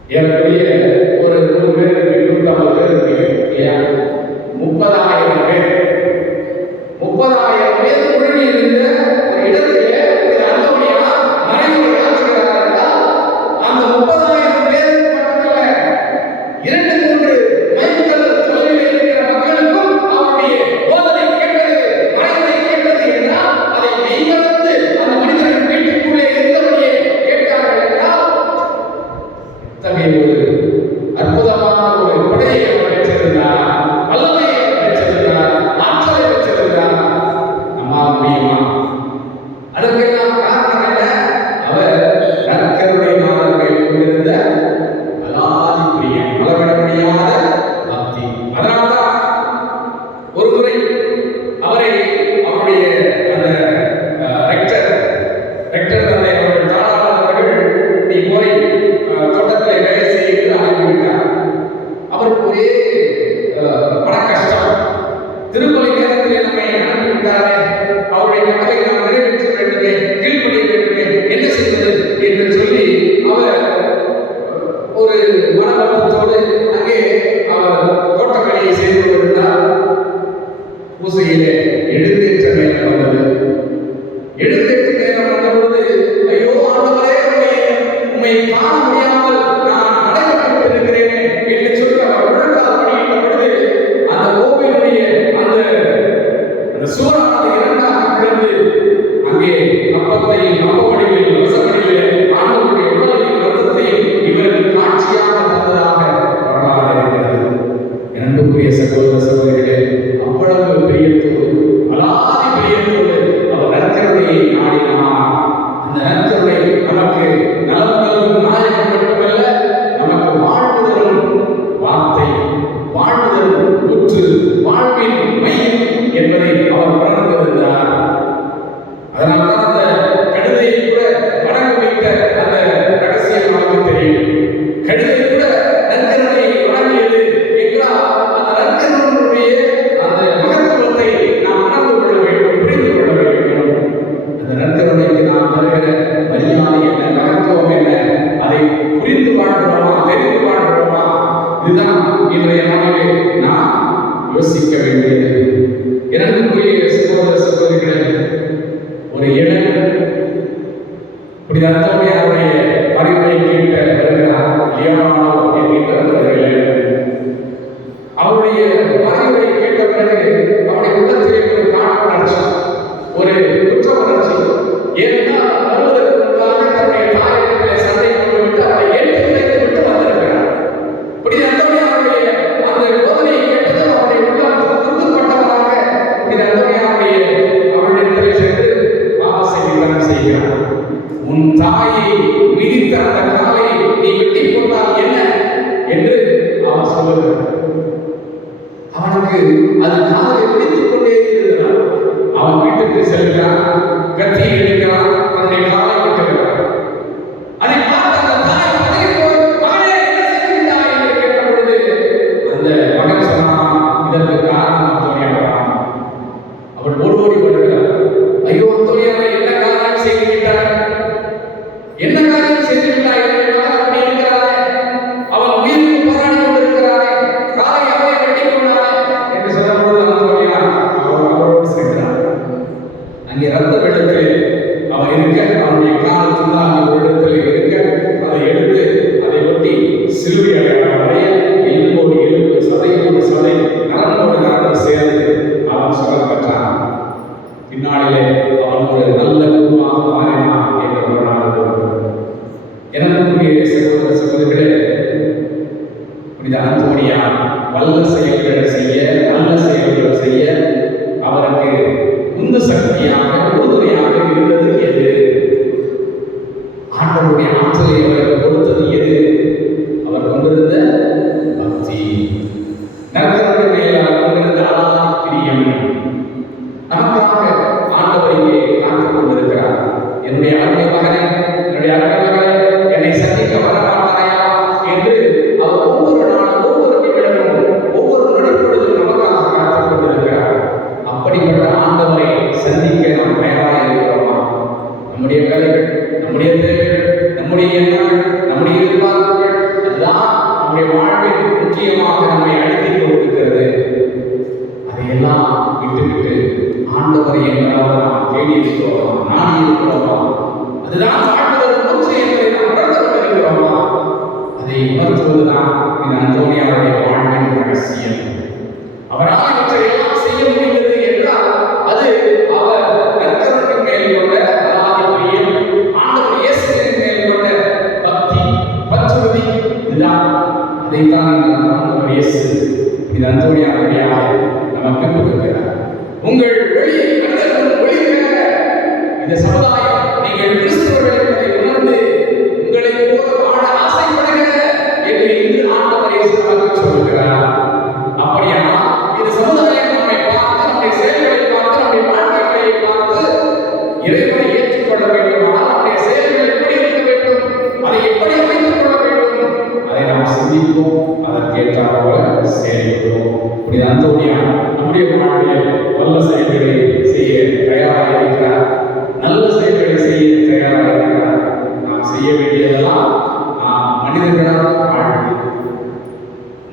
ஏறக்குறைய ஒரு 100 பேர் 150 பேர் இல்லையா? 30,000 பேர் 30,000 பேர் குழுமி இருந்த ஒரு இடத்திலே அந்தோனியார் மறைவுரை ஆற்றுகிறார் என்றால் அந்த 30,000 பேர் மட்டுமல்ல, 2-3 மைல்கள் தொலைவில் இருக்கிற மக்களுக்கும் அவருடைய போதனை கேட்டது, மறைவுரை கேட்டது என்றால் அதை மெய்மறந்து அந்த மனிதர்கள் வீட்டுக்குள்ளே இருந்தபடியே கேட்டார்கள் என்றால் இத்தகைய ஒரு அற்புதமான ஒரு கொடையை அவர் பெற்றிருந்தார், வல்லமையை பெற்றிருந்தார், ஆற்றலை பெற்றிருந்தார். நம்மால் முடியுமா? அதற்கெல்லாம் காரணம் என்ன? அவர் நற்கருணை நாதர்கள் கொண்டிருந்த அலாதி பிரியம், அளவிட முடியாத பக்தி. அதனால்தான் ஒரு முறை அவரை அவருடைய அந்த ரெக்டர் தந்தை அவர்கள் தாராளவர்கள் நீ போய் தோட்டத்திலே வேலை செய்து அனுப்பிவிட்டார். அவருக்கு ஒரே மன கஷ்டம். திருமலை நேரத்திலே நம்மை அனுப்பிவிட்டாரே, அவருடைய கட்டளை நாம் நிறைவேற்ற வேண்டுமே, கீழ்ப்படிய வேண்டுமே, என்ன செய்வது என்று சொல்லி அவர் ஒரு மன வருத்தத்தோடு அங்கே அவர் தோட்ட வேலையை செய்து கொண்டிருந்தார். பூசையிலே எழுந்தேற்ற நேரம் வந்தது. எழுந்தேற்ற நேரம் வந்தபோது, ஐயோ ஆண்டவரே, உம்மை காண முடியாமல் நான் தடைப்பட்டிருக்கிறேனே என்று சொல்லி அவர் முழங்கால் படியிட்ட பொழுது அந்த கோவிலுடைய அந்த சுவரானது இரண்டாக பிளந்து அங்கே அப்பத்தையும் அப்பவடிவில் ரசவடிவிலே ஆண்டவருடைய உடலையும் ரத்தத்தையும் இவருக்கு காட்சியாக தந்ததாக வரலாறு இருக்கிறது. அன்புக்குரிய சகோதர சகோதரிகளே, அவ்வளவு பிரியத்தோடு, அலாதி பிரியத்தோடு அவர் நற்கருணையை நாடினார். அந்த நற்கருணை நமக்கு நலம் தரும் நாயகம் மட்டுமல்ல, நமக்கு வாழ்வு தரும் வார்த்தை, வாழ்வு தரும் ஊற்று, வாழ்வின் மையம் என்பதை அவர் உணர்ந்திருந்தார். அதனால்தான் அந்த கழுதையை கூட வணங்க வைத்த அந்த ரகசியம் நமக்கு தெரியும். கழுதை கூட நற்கருணையை வணங்கியது என்றால் அந்த நற்கருணையுடைய அந்த மகத்துவத்தை நாம் உணர்ந்து கொள்ள வேண்டும், புரிந்து கொள்ள வேண்டும். அந்த நற்கருணைக்கு நாம் தருகிற மரியாதை என்ன, மகத்துவம் என்ன, அதை புரிந்து வாழ்கிறோமா, தெரிந்து வாழ்கிறோமா? இதுதான் இன்றைய நாளிலே நாம் யோசிக்க வேண்டியது. இரண்டுக்குரிய சகோதர சகோதரிகளே, ஒரு இடம் புனித அந்தோனியாருடைய அறிவுரை கேட்ட வருகிறார் லியோனார்டோ என்கின்றவர்களே. அவருடைய அறிவுரை கேட்ட பிறகு அவருடைய உள்ளத்திலே ஒரு காழ்ப்புணர்ச்சி, ஒரு குற்ற உணர்ச்சி. ஏனென்றால் வருவதற்கு முன்பாக தன்னுடைய தாயிடத்திலே சண்டை கொண்டுவிட்டு அவரை ஏற்றி விட்டு வந்திருக்கிறார். புனித அந்தோனியாருடைய அந்த போதனையை கேட்டதும் அவருடைய உள்ளம் குத்துப்பட்டவராக புனித அந்தோனியாருடைய அவரிடத்திலே சென்று பாவசங்கீதனம் செய்கிறார். உன் தாயை மிதித்த அந்த காலை நீ வெட்டி போட்டால் என்ன என்று அவர் சொல்லுகிறார். அவனுக்கு அது காலை வெடித்துக் கொண்டே இருக்கிறார். அவன் வீட்டுக்கு செல்கிறான், கத்தி எடுக்கிறான், தன்னுடைய காலை வெட்டுகிறார். அதை பார்த்து அந்த தாய் பதறி போய், மகனே என்ன செய்கிறாய் என்று கேட்ட பொழுது அந்த மகன் சொன்னான், இதற்கு காரணம் அந்தோனியார். அவள் ஓடி வருகிறார். ஐயோ அந்தோனியாரை, என்ன காரியம் செய்து விட்டார், என்ன காரியம் செய்து விட்டாய் என்று அப்படி இருக்கிறாரே, அவன் உயிருக்கு போராடி கொண்டிருக்கிறாரே, காலை அவரை வெட்டி கொண்டாரே என்று சொன்னபோது அந்தோனியார் அவரோடு சென்றார். அங்கே ரத்த வெள்ளத்தில் அவன் இருக்க, அவனுடைய கால் துண்டாக ஒரு இடத்தில் இருக்க, அதை எடுத்து அதை ஒட்டி சிலுவை அடைய எலும்போடு எலும்பு, சதையோடு சதை, நரம்போடு நரம்பு சேர்ந்து அவன் சுகம் பெற்றான். பின்னாளிலே அவன் ஒரு நல்ல குருவாக மாறினான் என்ற வரலாறு. எனக்குரிய சகோதர சகோதரிகளே, புனித அந்தோனியார் வல்ல செயல்கள் செய்ய, நல்ல செயல்கள் செய்ய அவருக்கு உந்து சக்தியாக, உறுதுணையாக இருந்தது எது? ஆண்டவருடைய ஆற்றலை அவருக்கு கொடுத்தது எது? அவர் கொண்டிருந்த பக்தி, நற்கருணை மேல் அவர் கொண்டிருந்த அலாதி பிரியம். நமக்காக ஆண்டவர் இங்கே காத்துக் கொண்டிருக்கிறார். என்னுடைய அருமை மகனே, என்னுடைய அருமை மகனே, என்னை சந்திக்க வரமாட்டாயா என்று அவர் ஒவ்வொரு நாளும், ஒவ்வொரு நிமிடமும், ஒவ்வொரு நொடிப்பொழுதும் நமக்காக காத்துக் கொண்டிருக்கிறார். அப்படிப்பட்ட ஆண்டவரை சந்திக்க நாம் தயாராக இருக்கிறோமா? நம்முடைய வேலைகள், நம்முடைய தேவைகள், நம்முடைய எண்ணங்கள், நம்முடைய எதிர்பார்ப்புகள் அதுதான் வாழ்வதற்கு மூச்சு என்பதை நாம் உணர்ந்து கொண்டிருக்கிறோமா? அதை உணர்த்துவதுதான் இந்த அந்தோனியாருடைய வாழ்வின் ரகசியம். அவரால் இவற்றை எல்லாம் செய்ய முடிந்தது என்றால் அது அவர் நற்கருணையின் மேல் கொண்ட பிரியம், ஆண்டவர் இயேசுவின் மேல் கொண்ட பக்தி, பற்றுறுதி. இதுதான் அதைத்தான் ஆண்டவர் இயேசு இந்த அந்தோனியார் வழியாக நமக்கு கொடுக்கிறார். உங்கள் ஒளியை மனிதர்கள் ஒளியாக இந்த சமுதாயம் நீங்கள் கிறிஸ்தவர்கள் என்பதை உணர்ந்து உங்களை போல வாழ ஆசைப்படுகிற என்று இன்று ஆண்டவர் இயேசு நமக்கு சொல்கிறார். அப்படியானால் இந்த சமுதாயம் நம்மை பார்த்து, நம்முடைய செயல்களை பார்த்து, நம்முடைய வாழ்க்கையை பார்த்து இறைவனை ஏற்றுக்கொள்ள வேண்டுமானால் நம்முடைய செயல்கள் எப்படி இருக்க வேண்டும், அதை எப்படி அமைத்துக் கொள்ள வேண்டும், அதை நாம் சிந்திப்போம். அதற்கேற்றார் போல செயல்படுவோம். புனித அந்தோனியார் நம்முடைய வாழ்வில் நல்ல செயல்களை செய்ய தயாராக இருக்கிறார். நல்ல செயல்களை செய்ய தயாராக இருக்கிறார். நாம் செய்ய வேண்டியதெல்லாம் மனிதர்களால் வாழணும்.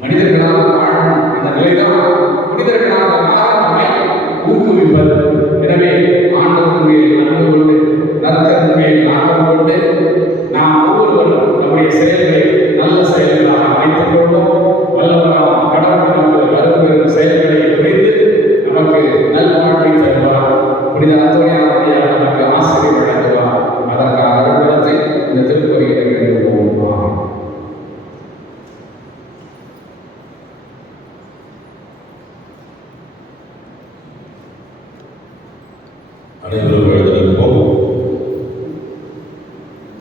மனிதர்களால் வாழணும். அந்த நிலைதான் புனிதர்களாக மாற நம்மை ஊக்குவிப்பது. எனவே ஆண்டவன் மேல் அன்பு கொண்டு, நற்கருணை மேல் ஆர்வம் கொண்டு நாம் ஒவ்வொருவரும் நம்முடைய செயல்களை நல்ல செயல்களாக அமைத்துக் கொள்வோம். வல்லவராம் கடவுள் நமக்கு அருள் செயல்களை புரிந்து நமக்கு நல்வாழ்வை தருவார். புனித அந்தோனியாருடைய நமக்கு ஆசிரியர் வழங்குவார். அதற்கான அருள்வரத்தை இந்த திருப்பதிகளை வேண்டுவோம். அனைவரும் எழுந்திருப்போம்.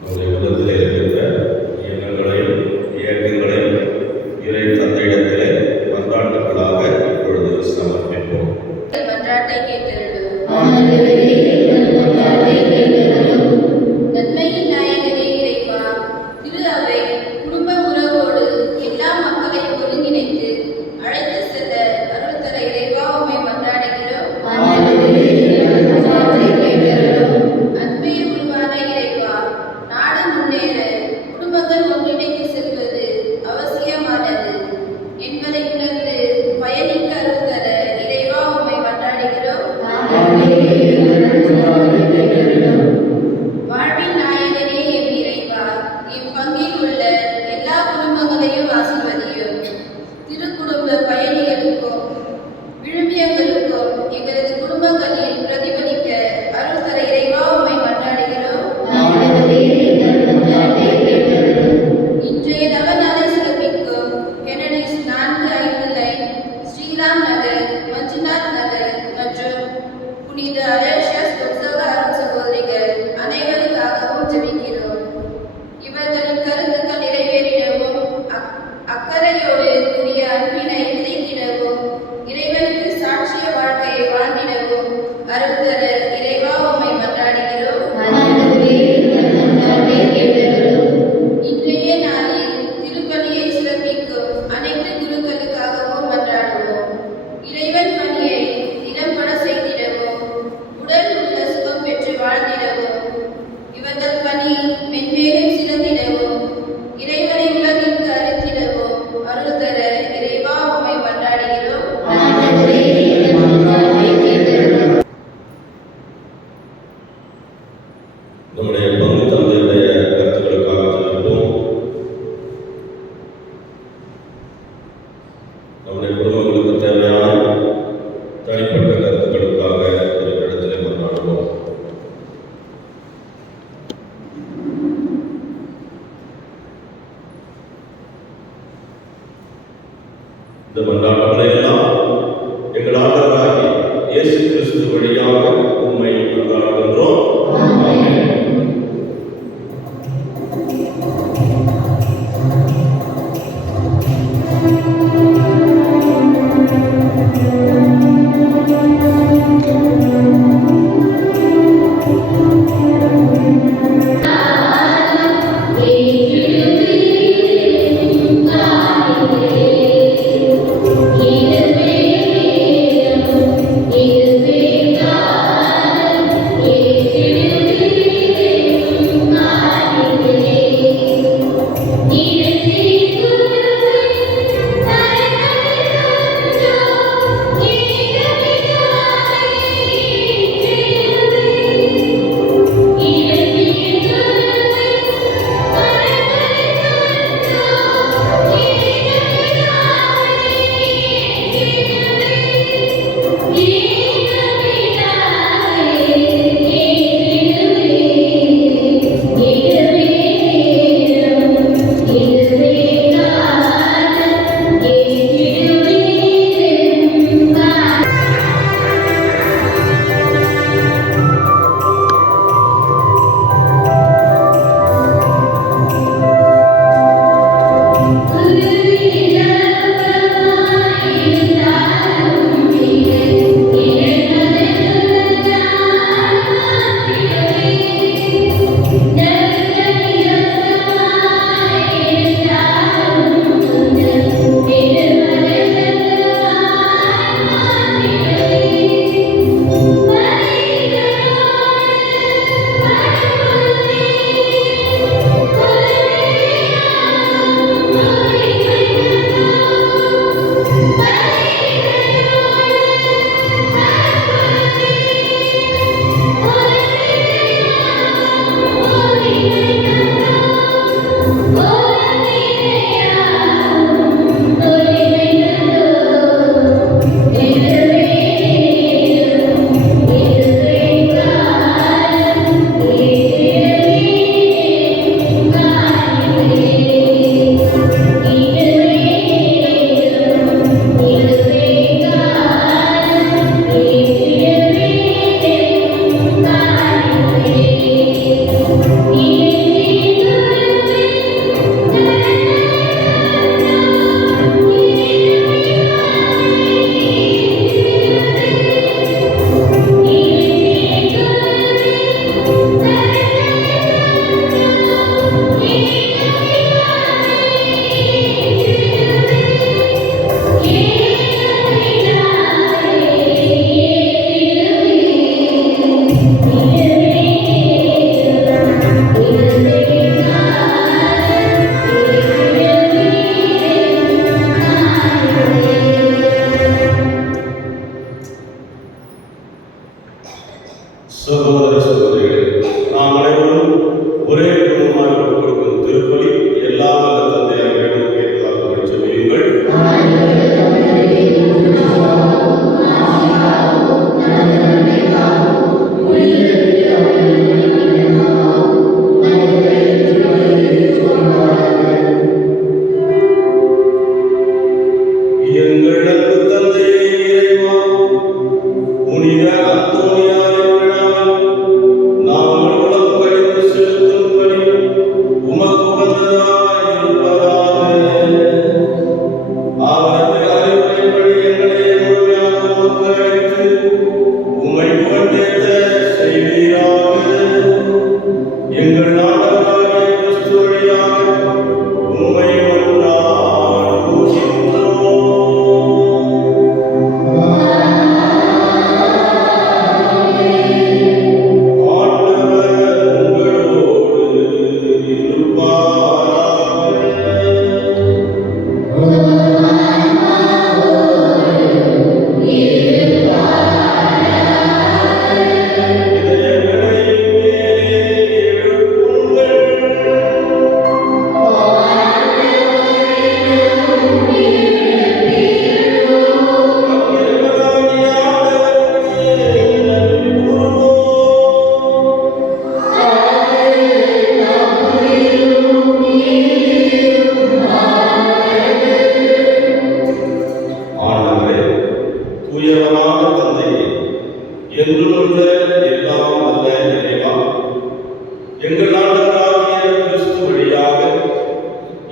நம்முடைய உள்ளத்திலே இருக்கின்ற எண்ணங்களையும் இயக்கங்களையும் இறை தந்தையிடத்திலே மன்றாட்டுகளாக இப்பொழுது சமர்ப்பிப்போம். மன்றாட்டை கேட்டருளும். நன்மையின் நாயகனே இறைவா, திரு அவை குடும்ப உறவோடு எல்லா மக்களையும் ஒருங்கிணைத்து அழைத்து செல்ல அருள் தர இறைவா உம்மை மன்றாடுகிறோம். அன்பே உருவான இறைவா, நாடு முன்னேற குடும்பங்கள் ஒன்றிணைத்து செல்வது அவசியமானது என்பதை உணர்ந்து பயணிக்க அருள் தர இறைவா உம்மை மன்றாடுகிறோம். வாழ்வின் நாயகனே எம் இறைவா, இப்பங்கில் உள்ள எல்லா குடும்பங்களையும் ஆசீர்வதியும். திரு குடும்ப பயணிகளுக்கும் விழுமியங்களுக்கும் எங்களது குடும்பங்களில் பிரதிபலிக்க அருள் தர இறைவா உம்மை மன்றாடுகிறோம். இன்றைய நவநாளை சிறப்பிக்கும் கெனடிஸ் 4-5 லைன், ஸ்ரீராம் நகர், மஞ்சுநாத் நகர் மற்றும் புனித அலேஷியஸ் உற்சவ அருள் சகோதரிகள் அனைவருக்காகவும் ஜெபிக்கிறோம். இவர்களின் கருத்துக்கள் நிறைவேறிடவும் அக்கறையோடு கூடிய அன்பினை விதைத்திடவும் இறைவனுக்கு சாட்சிய வாழ்க்கையை வாழ்ந்திடவும் அருள் தர இறைவா உம்மை மன்றாடுகிறோம். இன்றைய நாளில் திருப்பலியை சிறப்பிக்கும் அனைத்து குருக்களுக்காகவும் மன்றாடுவோம். இறைவன் பணியை திறம்பட செய்திடவும் உடல் உள்ள சுகம் பெற்று வாழ்ந்திடவும் இவர்கள் பணி மென்மேலும் சிறந்திடவும் இறைவனை உலகிற்கு அறிந்திடவும் அருள் தர இறைவா உம்மை மன்றாடுகிறோம். நம்முடைய பங்கு தந்தையுடைய கருத்துக்களுக்காக ஜெபிப்போம். நம்முடைய குடும்பங்களுக்கு தேவையான தனிப்பட்ட கருத்துக்களுக்காக ஒரு இடத்திலே மன்றாடுவோம். இந்த மன்றாட்டுகளை எல்லாம் எங்கள் ஆண்டவராகிய இயேசு கிறிஸ்து வழியாக உம்மை மன்றாடுகின்றோம். ஆமென். Yeah.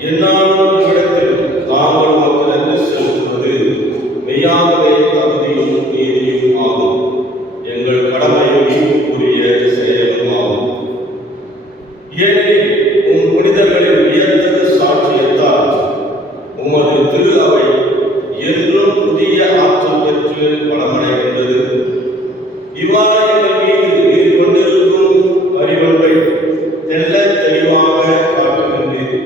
என்னாலும் இடத்தில் நாங்கள் மக்களுக்கு செலுத்துவது மெய்யாகவே தகுதியும் நீதியும் ஆகும். எங்கள் கடமையும் கூறிய செயலும் ஆகும். ஏனெனில் உம் புனிதர்களின் வியத்தகு சாட்சியத்தால் உமது திரு அவை என்றும் புதிய ஆற்றல் பெற்று பலமடைகின்றது. இவ்வாறு எங்கள் மீது நீர் கொண்டிருக்கும் அறிவொன்றை தெள்ளத் தெளிவாக காட்டுகின்றீர்.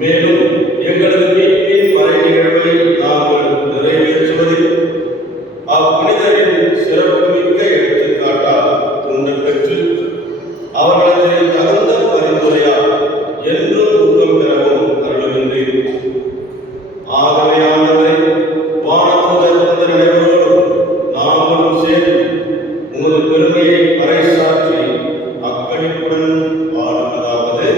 மேலும் எங்களது மீட்பின் மறை நிகழ்வை நாங்கள் நிறைவேற்றுவதில் அப்புனிதரின் சிறப்புமிக்க எடுத்துக்காட்டால் துண்டல் பெற்று அவர்களது தகுந்த பரிந்துரையால் என்றும் ஊக்கம் பெறவும் அருளுகின்றீர். ஆகவே ஆண்டவரே, வானதூதர் அனைவரோடும் நாங்களும் சேர்ந்து உமது பெருமையை பறைசாற்றி அக்களிப்புடன் வாழ்வதாவது.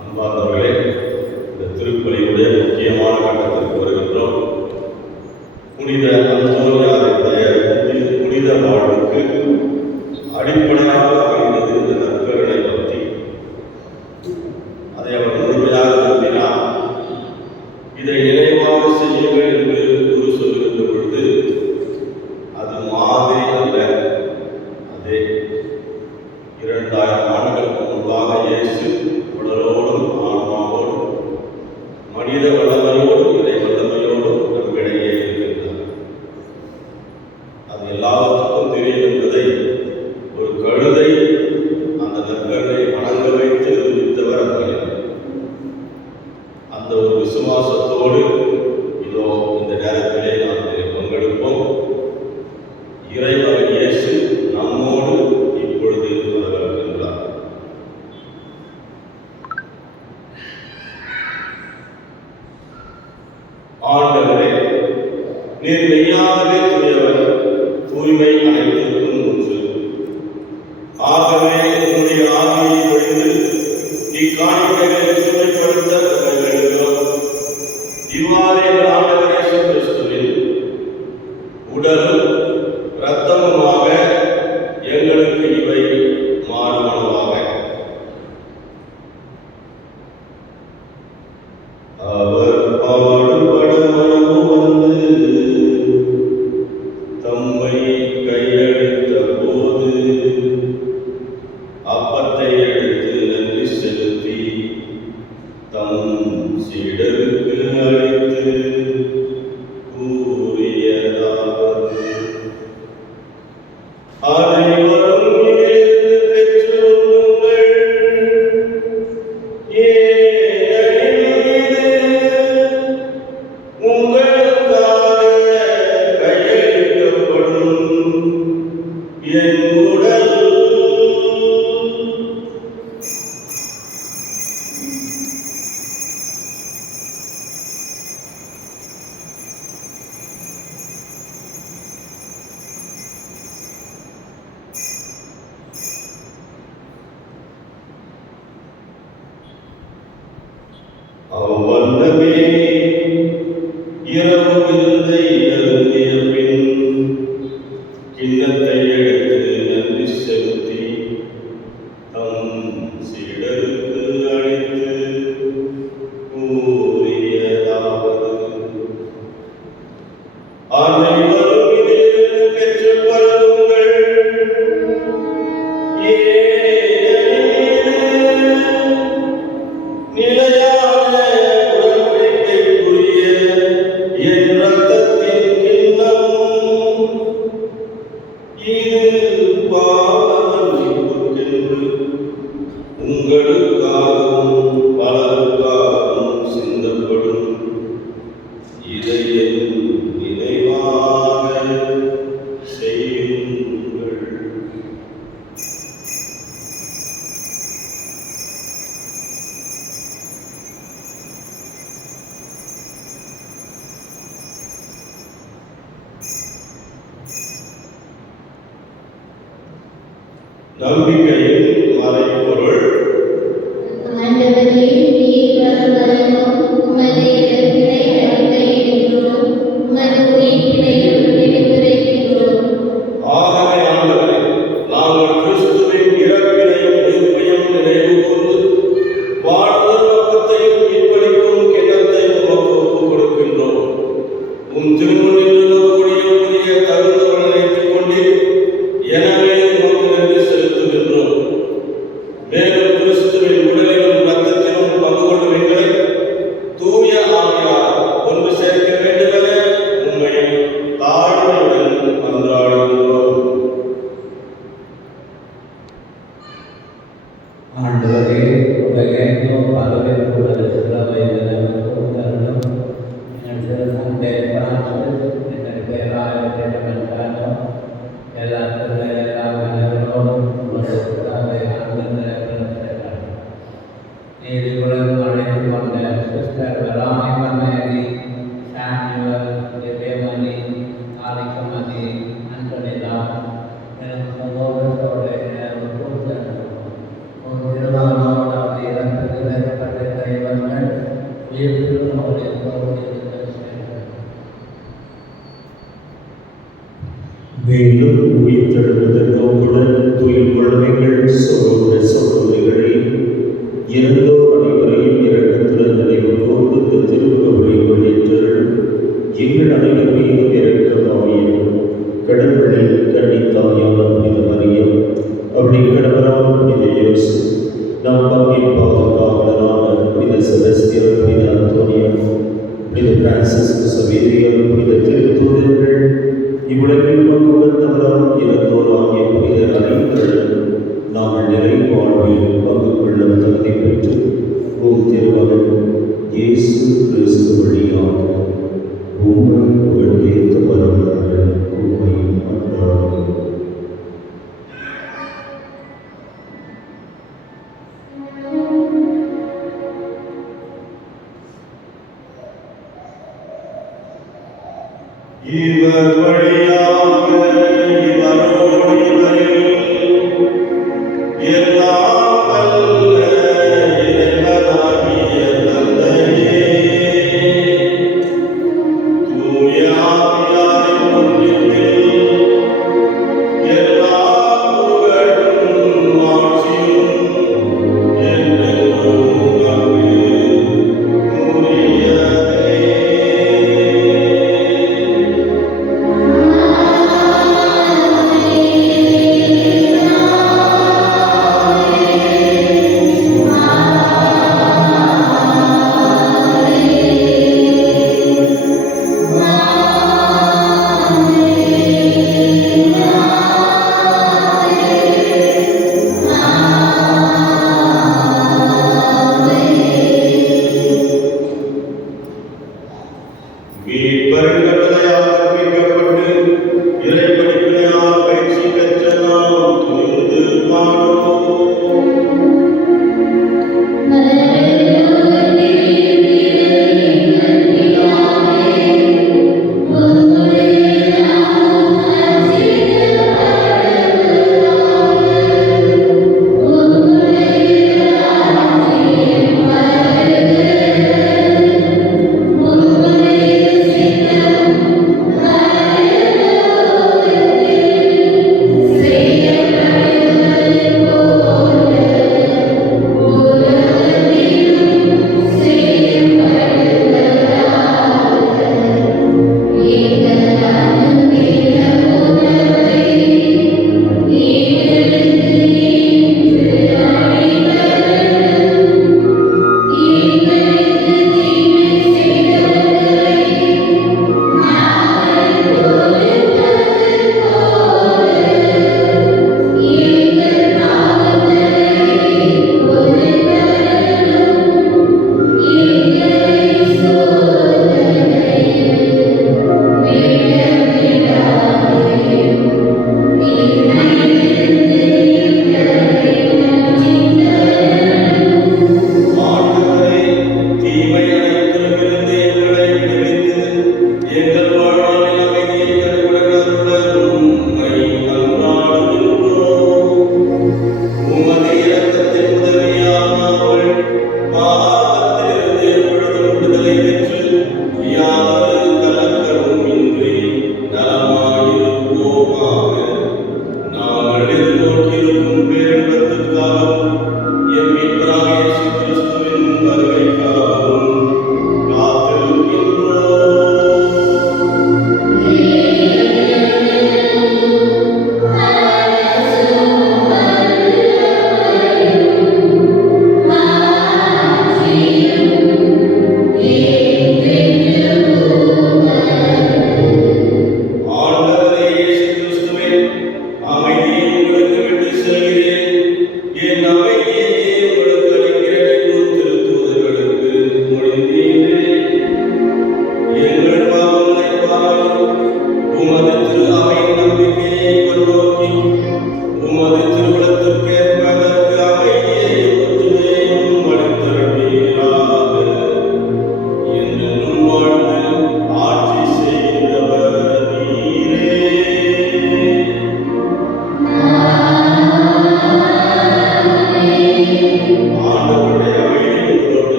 அன்பார்ந்தவர்களே, இந்த திருப்பலியுடைய முக்கியமான கட்டத்திற்கு வருகின்றோம். புனித அந்தோனியாருடைய புனித வாழ்வுக்கு அடிப்படையாக அமைந்தது இந்த நற்கருணை பக்தி. அதை அவர் முழுமையாக விரும்பினார். இதை நினைவாக செய்யுங்கள் என்று குரு சொல்லுகின்ற பொழுது அது மாதிரி அல்ல. அதே 2000 ஆண்டுகளுக்கு முன்பாக இயேசு உடலோடும் ஆன்மாவோடும் மனித வல்லமையோடும் இறை வல்லமையோடும் நம்மிடையே இருக்கின்றார். அது எல்லாத்துக்கும் தெரியும் என்பதை ஒரு கழுதை அந்த நற்கருணை வணங்க வைத்து நிரூபித்தவர் அங்கே. அந்த ஒரு விசுவாசத்தோடு இதோ இந்த நேரத்திலே நாம் இதில் பங்கெடுப்போம். இறைமகன் இயேசு நம்மோடு இப்பொழுது வரவிருக்கின்றார். ஆண்டவரே, நீர் மெய்யாகவே தூயவர், தூய்மை அனைத்திற்கும் ஒன்று. ஆகவே உன்னுடைய ஆவியை பொழிந்து இக்காணிக்கைகளை தூய்மைப்படுத்த வேண்டுகிறோம். இவ்வாறு எங்கள் ஆண்டவர் இயேசு கிறிஸ்துவின் உடலும் இரத்தமுமாக எங்களுக்கு இவை மாறுமனவாக. அவர் பாடுபட மனமு வந்து தம்மை கையளித்த போது அப்பத்தை எடுத்து நன்றி செலுத்தி தம் சீடருக்கு அளித்து அவ்வண்ணமே இரவு விருந்தை அருந்திய பின் கிண்ணத்தை எடுத்து நன்றி செலுத்தி தம் சீடருக்கு அளித்து கூறியதாவது: அனைவரும் இதிலிருந்து பெற்றுக் கொள்ளுங்கள். ஏனெனில் நிலையான உடன்படிக்கைக்குரிய என் இரத்தத்தின் கிண்ணம். இது பாவ மன்னிப்புக்கென்று உங்களுக்காகவும் பலருக்காகவும் சிந்தப்படும். இதை என் நினைவாக செய்யுங்கள். நம்பிக்கையின் மறைபொருள். ஆண்டவரே, நீர் வருவரைக்கும் உமது இறப்பினை அறிக்கையிடுகிறோம், உமது உயிர்ப்பினையும் எடுத்துரைக்கின்றோம். ஆகவே ஆண்டவரே, நாங்கள் கிறிஸ்துவின் இறப்பினையும் உயிர்ப்பையும் நினைவு கூர்ந்து வாழ்தல் அப்பத்தையும் மீட்பளிக்கும் கிண்ணத்தையும் உமக்கு ஒப்புக் கொடுக்கின்றோம். உம் திருமுன்னில் இருக்கக்கூடிய உரிய தகுந்த பலனை ஏற்றுக்கொண்டீர். எனவே உமக்கு நன்றி செலுத்துகின்றோம். மேலும் கிறிஸ்துவின் உடலிலும் இரத்தத்திலும் பங்கு கொள்ளும் எங்களை தூய ஆவியார் ஒன்று சேர்க்க வேண்டுமென உம்மை தாழ்மையுடன் மன்றாடுகின்றோம். ஆண்டவரே, உலகெங்கும் பரவியுள்ள சிலுவை நிலவுக்கும் தருணம் என் சிறந்த பிரான்சிஸ் என் பேராயத்தின் மன்றாடும் எல்லா மன்னர்களோடும் உமது சிலுவை ஆழ்ந்த நீதிகளுடன் அழைத்து கொண்ட சிஸ்டர் வெரானிகா மேரி, சாமுவேல், திவ்யமணி, காளிகமணி, அந்தோனிதா எனும் சகோதரர்களோடு திருமணமோடு அப்படி இறந்து நிறைவேற்ற தெய்வங்கள் உயிர்ப்பினுடைய மேலும் உயிர்த்தெழுந்த நோக்குடன் துயில் கொள்கைகள் சகோதர சகோதரிகளே, இறந்தோர் அனைவரையும் இரக்கத்துடன் நினைவு கூர்ந்து திருமுகவழி கொள்ளித்தருள். எங்கள் அனைவர் மீதும் இரக்கமாயும் கடவுளின் கன்னித்தாயான புனித மரியம், அவருடைய கணவரான புனித இயேசு, நம் பங்கின் பாதுகாவலரான புனித செபஸ்தியர், புனித அந்தோனியா, புனித பிரான்சிஸ் சவேரியர், புனித திருத்தூதர்கள், இவ்வுலகில் பங்கு வந்தவரால் இறந்தோராகிய புனிதர் அனைவரும் நாங்கள் நிலை வாழ்வில் பங்கு கொள்ளும் தகுதி பெற்று உம் திருமகன் இயேசு கிறிஸ்து வழியாக உம்மை புகழ்ந்தேத்த வருவதாக உம்மை மன்றாடுகிறோம். இவர் வழியாக இவரோடு இவரில் எல்லாம் வல்ல இறைவனாகிய தந்தையே, தூய ஆவியாரின் ஒன்றிப்பில் எல்லா புகழும் ஆட்சியும் என்றென்றும் உமக்கு உரியதே. மீட்பரின் கட்டளையால் கற்பிக்கப்பட்டு இறைப்பணியால் பயிற்சி பெற்ற நாம் துணிந்து பாடுவோம். உம்முடைய விடுதலை பெற்று யாதொரு கலக்கமும் இன்றி நலமாயிருப்போமாக. நாங்கள் எதிர்நோக்கியிருக்கும் பேரின்பத்துக்காகவும் எம் மீட்பராகிய இயேசு கிறிஸ்துவின் வருகைக்காகவும் காத்திருக்கின்றோம். Yeah.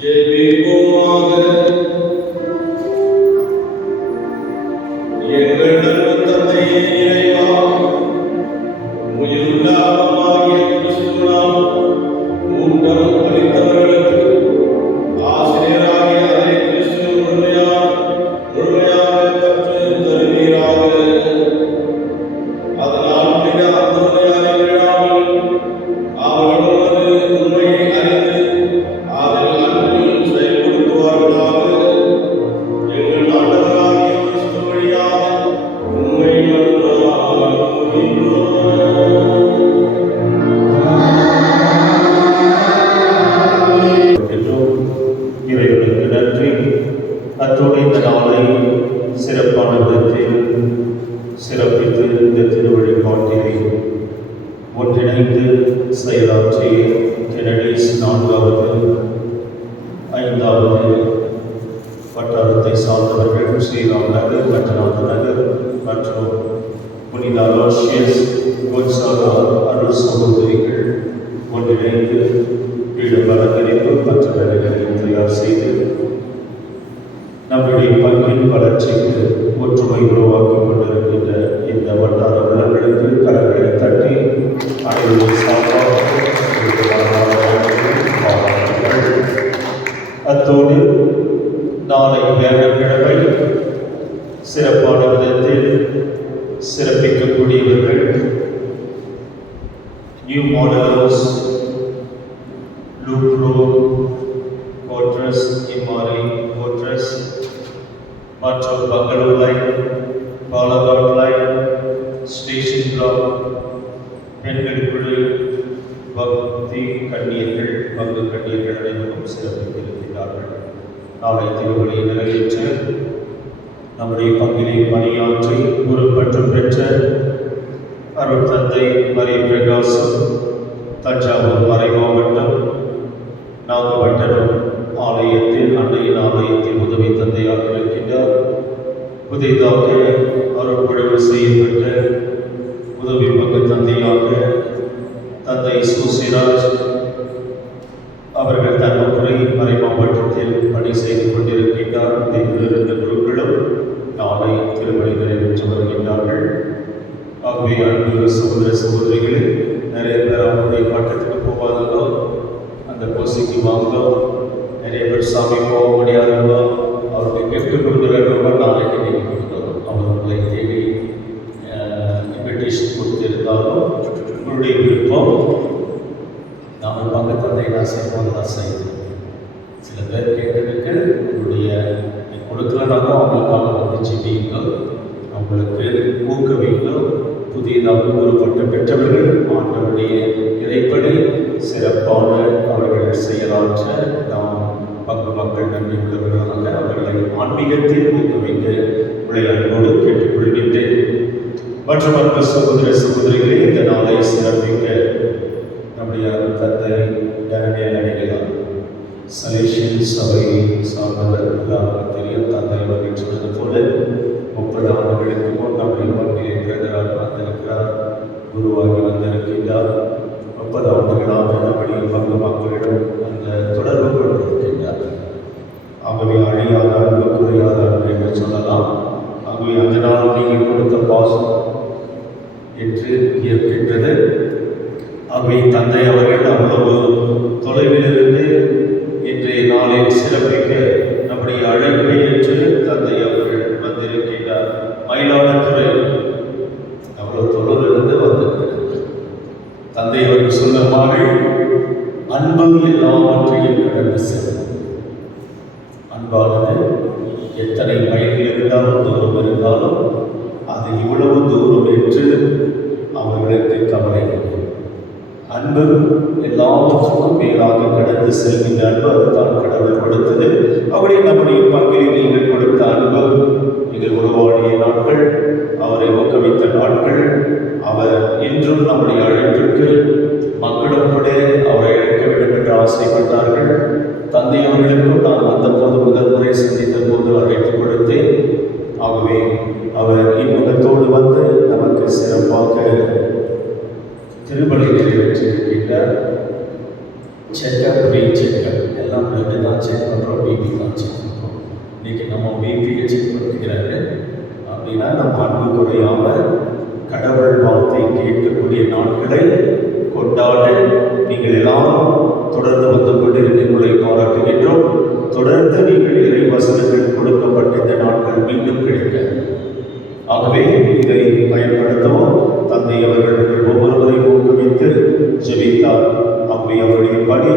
ஜெபிப்போமாக. எங்கள் அன்பு தந்தையே இறைவா, உயிருள்ள அப்பமாகிய கிறிஸ்துவினால் ஊட்டம் அளித்தவர்களுக்கு ஆசிரியராகிய அதே கிறிஸ்துவை முழுமையாக கற்றுத் தருவீராக. அதனால் மிக அற்புதமாய் விடாமல் அவர்கள் உமது உண்மையை அறிந்து அதில் அன்பில் செயல்படுத்துவார்களாக. எங்கள் ஆண்டவராகிய கிறிஸ்து வழியாக உம்மை என்றும் இறைவனுக்கு நன்றி. அத்தோடு இந்த நாளை சிறப்பான விதத்தில் சிறப்பித்து இந்த திருவழிபாட்டினை ஒன்றிணைந்து செயலாற்றிய கெனடிஸ் 4வது 5வது வட்டாரத்தை சார்ந்தவர்கள் ஸ்ரீராம் நகர், கட்டநாத நகர் மற்றும் புனித அலோசியஸ் கோட்சாலா அருள் சகோதரிகள் ஒன்றிணைந்து வீடு அலங்கரிப்பு மற்ற வேலைகளை தயார் செய்து நம்முடைய பங்கின் வளர்ச்சிக்கு ஒற்றுமை உருவாக்கி கொண்டிருக்கின்ற இந்த வட்டார உள்ளங்களுக்கு கரங்களை தட்டி அனைவரும் சார்பாக அத்தோடு நாளை வியாழக்கிழமை சிறப்பான விதத்தில் சிறப்பிக்கக்கூடியவர்கள் நியூ மாடல்ஸ் லூப்ரோ கோட்ரஸ், இம்மாரி கோட்ரஸ் மற்றும் Bangalore line, Palakkad line, station block, பெண்கள் குழு, பக்தி கண்ணியர்கள், பங்கு கண்ணியர்கள் அனைவரும் சிறப்பித்திருக்கிறார்கள். நாளை திருவள்ளியை நிறைவேற்ற நம்முடைய பங்கினை பணியாற்றி பொறுப்பற்று பெற்ற அருள் தந்தை மரிய பிரகாசம், தஞ்சாவூர் மறை மாவட்டம் நாகப்பட்டினம் ஆலயத்தில் அன்னையின் ஆலயத்தில் உதவி தந்தையாக இருக்கின்றார். புதிதாக அருட்பொழிவு செய்யப்பட்ட உதவி பங்கு தந்தையாக தந்தை சுசிராஜ் அவர்கள் தன்னுரை மறை மாவட்டத்தில் பணி செய்து கொண்டிருக்கின்றார். இந்த குழுக்களும் நாளை திருமணி நிறைவேற்ற வருகின்றார்கள். ஆகவே அன்பு சகோதர சகோதரிகளே, நிறைய பேர் அவருடைய பட்டத்துக்கு போவாங்களோ, அந்த கோசிக்கு வாங்கோ, நிறைய பேர் சாமி போக முடியாதவோ அவருக்கு கிஃப்ட் கொடுக்குறவங்க நாளைக்கு நீங்கள் கொடுக்கணும். அவர்களை தேடி இன்விடேஷன் கொடுத்திருந்தாலும் உங்களுடைய விருப்பம். நாங்கள் பங்கு தந்தை நான் செய்வோம் செய்யணும். சில பேர் கேட்டதுக்கு உங்களுடைய கொடுக்கலனாலும் அவங்களுக்காக வந்து செடியுங்கள், அவங்களுக்கு ஊக்குவிங்கள். புதியதாக உருப்பட்டு பெற்றவர்கள் ஆண்டவருடைய இறைப்படி சிறப்பான அவர்கள் செயலாற்ற நாம் பங்கு மக்கள் நன்றி உள்ளவர்களாக அவர்களை ஆன்மீகத்தில் ஊக்குவிக்க உங்களை அன்போடு கேட்டுக்கொள்கின்றேன். மற்றும் அன்பு சகோதர சகோதரிகளே, இந்த நாளை சிறப்பிக்க நம்முடைய தந்தை டேனியல் அடிகளார் சலேஷியன் சபை சார்ந்தவர் எல்லாருக்கும் தெரியும். தந்தை அவர்கள் சொன்னது போல 30 ஆண்டுகளுக்கு முன் நம்முடைய பங்கிலே பிரதராக வந்திருக்கிறார், குருவாகி வந்திருக்கின்றார். 30 ஆண்டுகளாக நம்முடைய பங்கு மக்களிடம் அந்த தொடர்பு கொண்டிருக்கின்றார். ஆகவே அழியாத அன்பு, குறையாத அன்பு என்று சொல்லலாம். ஆகவே அதனால் நீங்கள் கொடுத்த பாசம் என்று இருக்கின்றது. ஆகவே தந்தை அவர்கள் அவ்வளவு தொலைவிலிருந்து இன்றைய நாளில் சிறப்பிக்க நம்முடைய அழைப்பை ஏற்று தந்தை அவர்கள் வந்திருக்கின்றார். மயிலாடுதுறை அவ்வளவு தொலைவிலிருந்து வந்திருக்கிறார். தந்தை அவர்கள் சொன்ன மாதிரி அன்பு எல்லாவற்றையும் கடந்து செல்லும். அன்பானது எத்தனை மைல்கள் இருந்தாலும் தூரம் இருந்தாலும் அது இவ்வளவு தூரம் என்று அவர்களுக்கு கவலை இல்லை. அன்பு எல்லாவற்றுக்கும் மேலாக கடந்து செல்கின்ற அன்பு அதுதான் கடவுள் கொடுத்தது. அவரை நம்முடைய பங்கில் நீங்கள் கொடுத்த அன்பு, நீங்கள் உருவாடிய நாட்கள், அவரை ஊக்குவித்த நாட்கள், அவர் இன்றும் நம்முடைய அழைப்பிற்கு மக்களும் கூட அவரை அழைக்க வேண்டும் என்று ஆசைப்பட்டார்கள். தந்தை அவர்களுக்கும் நான் வந்த போது முதல் முறை சந்தித்த போது அழைத்து கொடுத்தேன். ஆகவே அவர் இன்முகத்தோடு வந்து நமக்கு சிறப்பாக திருப்பலி நிறைவேற்றியிருக்கின்றார். செக்கப் ரீ செக்கப் எல்லாம் பிளட்டு தான் தான் செக் பண்ணுறோம், பிபி தான் செக் பண்ணுறோம். இன்றைக்கி நம்ம பிபியை செக் பண்ணிக்கிறாங்க அப்படின்னா நம்ம அன்பு குறையாமல் கடவுள் வார்த்தை கேட்கக்கூடிய நாட்களை கொண்டாட நீங்கள் எல்லாம் தொடர்ந்து வந்து கொண்டு உங்களை பாராட்டுகின்றோம். தொடர்ந்து நீங்கள் இறை வசனங்கள் கொடுக்கப்பட்ட இந்த நாட்கள் மீண்டும் கிடைக்க, ஆகவே இதை பயன்படுத்தவும் தந்தை அவர்கள் ஒவ்வொருவரையும் ஊக்குவித்து ஜெபித்தார். ஆகவே அவருடைய பணி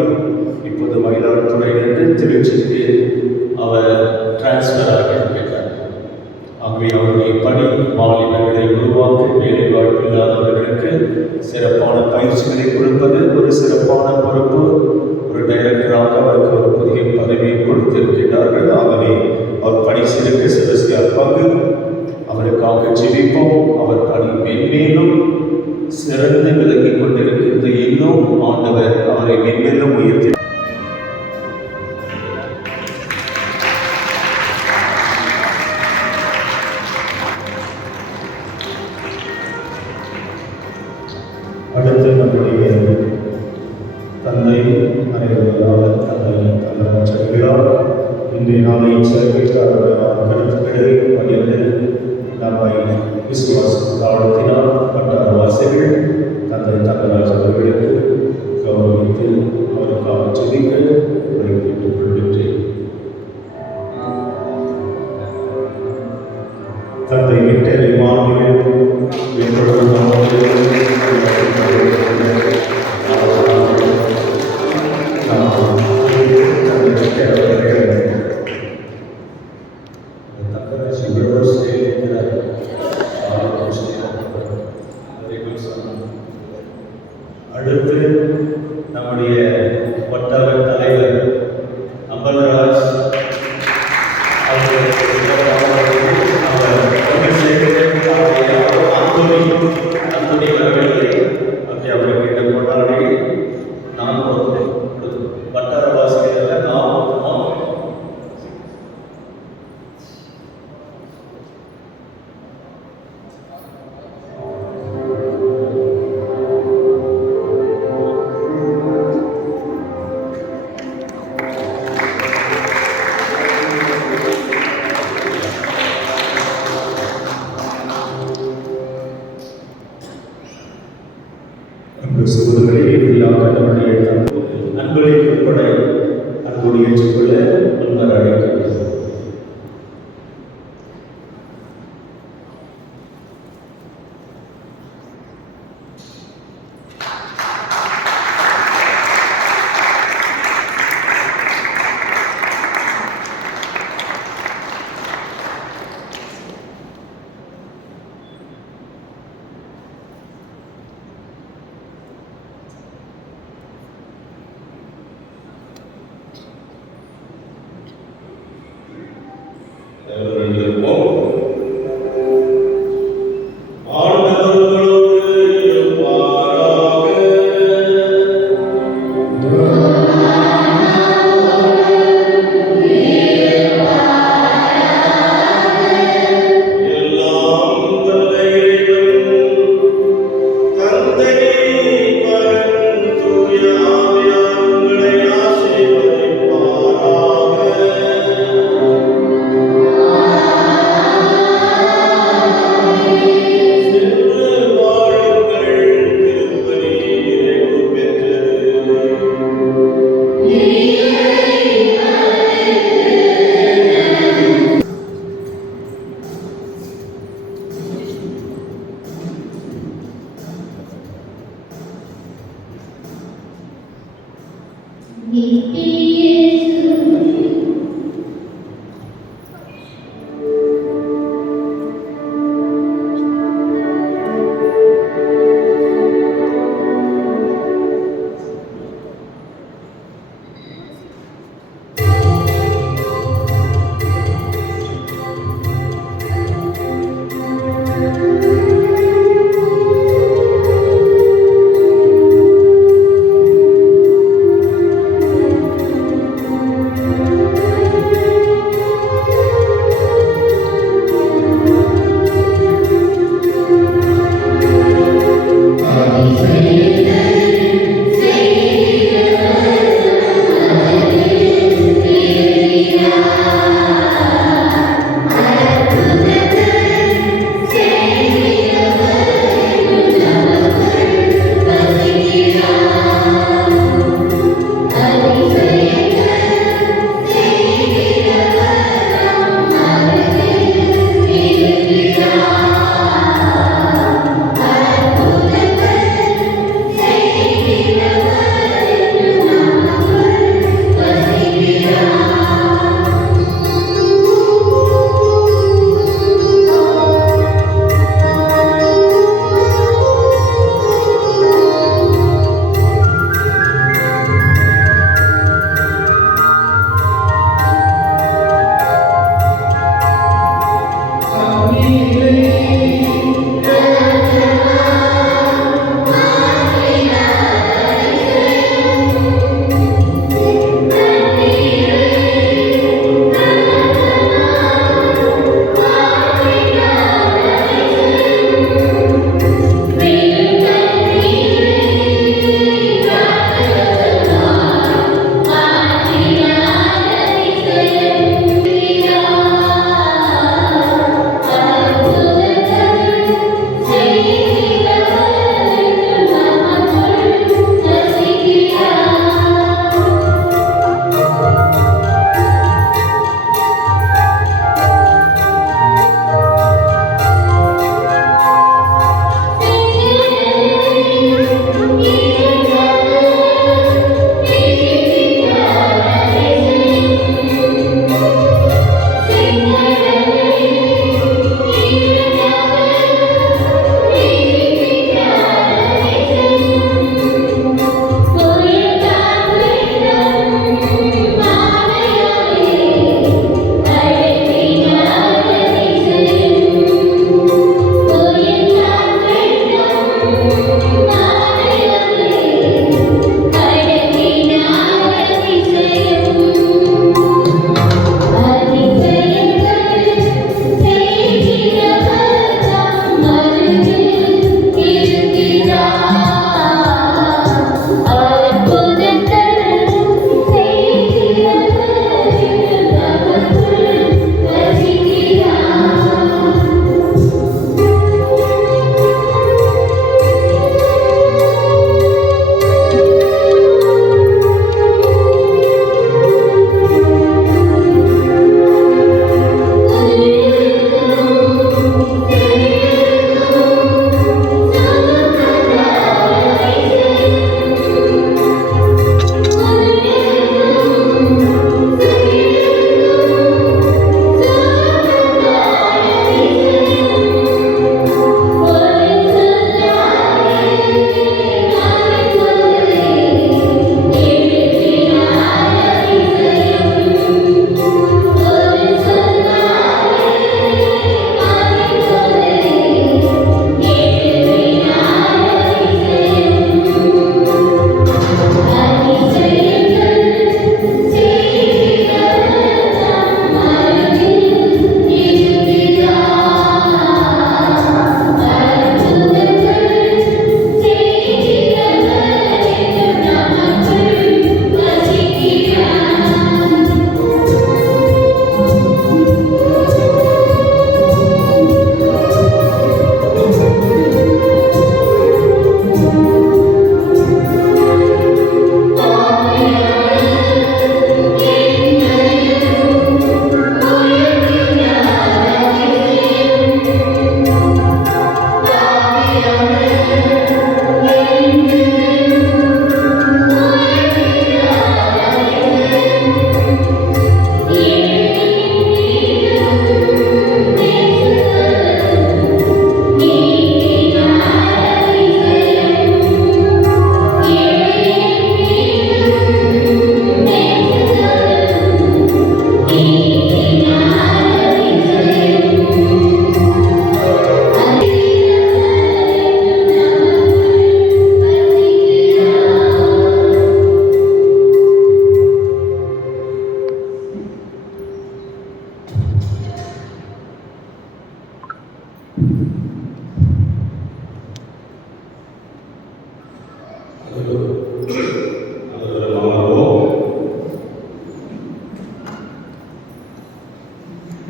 இப்போது மயிலாடுதுறையிலிருந்து திருச்சிக்கு அவர் டிரான்ஸ்ஃபர் ஆகியிருக்கிறார். ஆகவே அவருடைய பணி வாலிபர்களை உருவாக்க, வேலை வாய்ப்பு இல்லாதவர்களுக்கு சிறப்பான பயிற்சிகளை கொடுப்பது ஒரு சிறப்பான பொறுப்பு. ஒரு டைரக்டராக அவருக்கு ஒரு புதிய பதவியை கொடுத்திருக்கிறார்கள். ஆகவே அவர் பணி சிறக்க சிறசியார் பங்கு. அவருக்காக ஜெபிப்போம். அவர் பணி மென்மேலும் சிறந்து விளங்கிக் கொண்டிருக்கிறது. இன்னும் ஆண்டவர் அவரை மென்மேலும் உயர்த்தி அடுத்து நம்முடைய தந்தை அறிவுரையாளர் தந்தை தந்தராஜர்களால் இன்றைய நாளை சிறப்பிற்கான கருத்துக்களை பகிர்ந்து நம்மை விசுவாசம் தாழ்த்தினார். வட்டாரவாசிகள் தந்தை தந்தராஜ் அவர்களுக்கு கௌரவித்து அவருக்காக ஜெபிக்க உங்களை கேட்டுக் கொள்கின்றேன். தந்தை விட்டலை மாநிலம் அடுத்து நம்முடைய வட்டார தலைவர் அம்பலராஜ் சகோதரர்களே, இறுதியாக நம்முடைய அன்புகளை உட்பட அன்புடைய ஏற்றுக்கொள்ள முன்னர் அழைக்கிறது.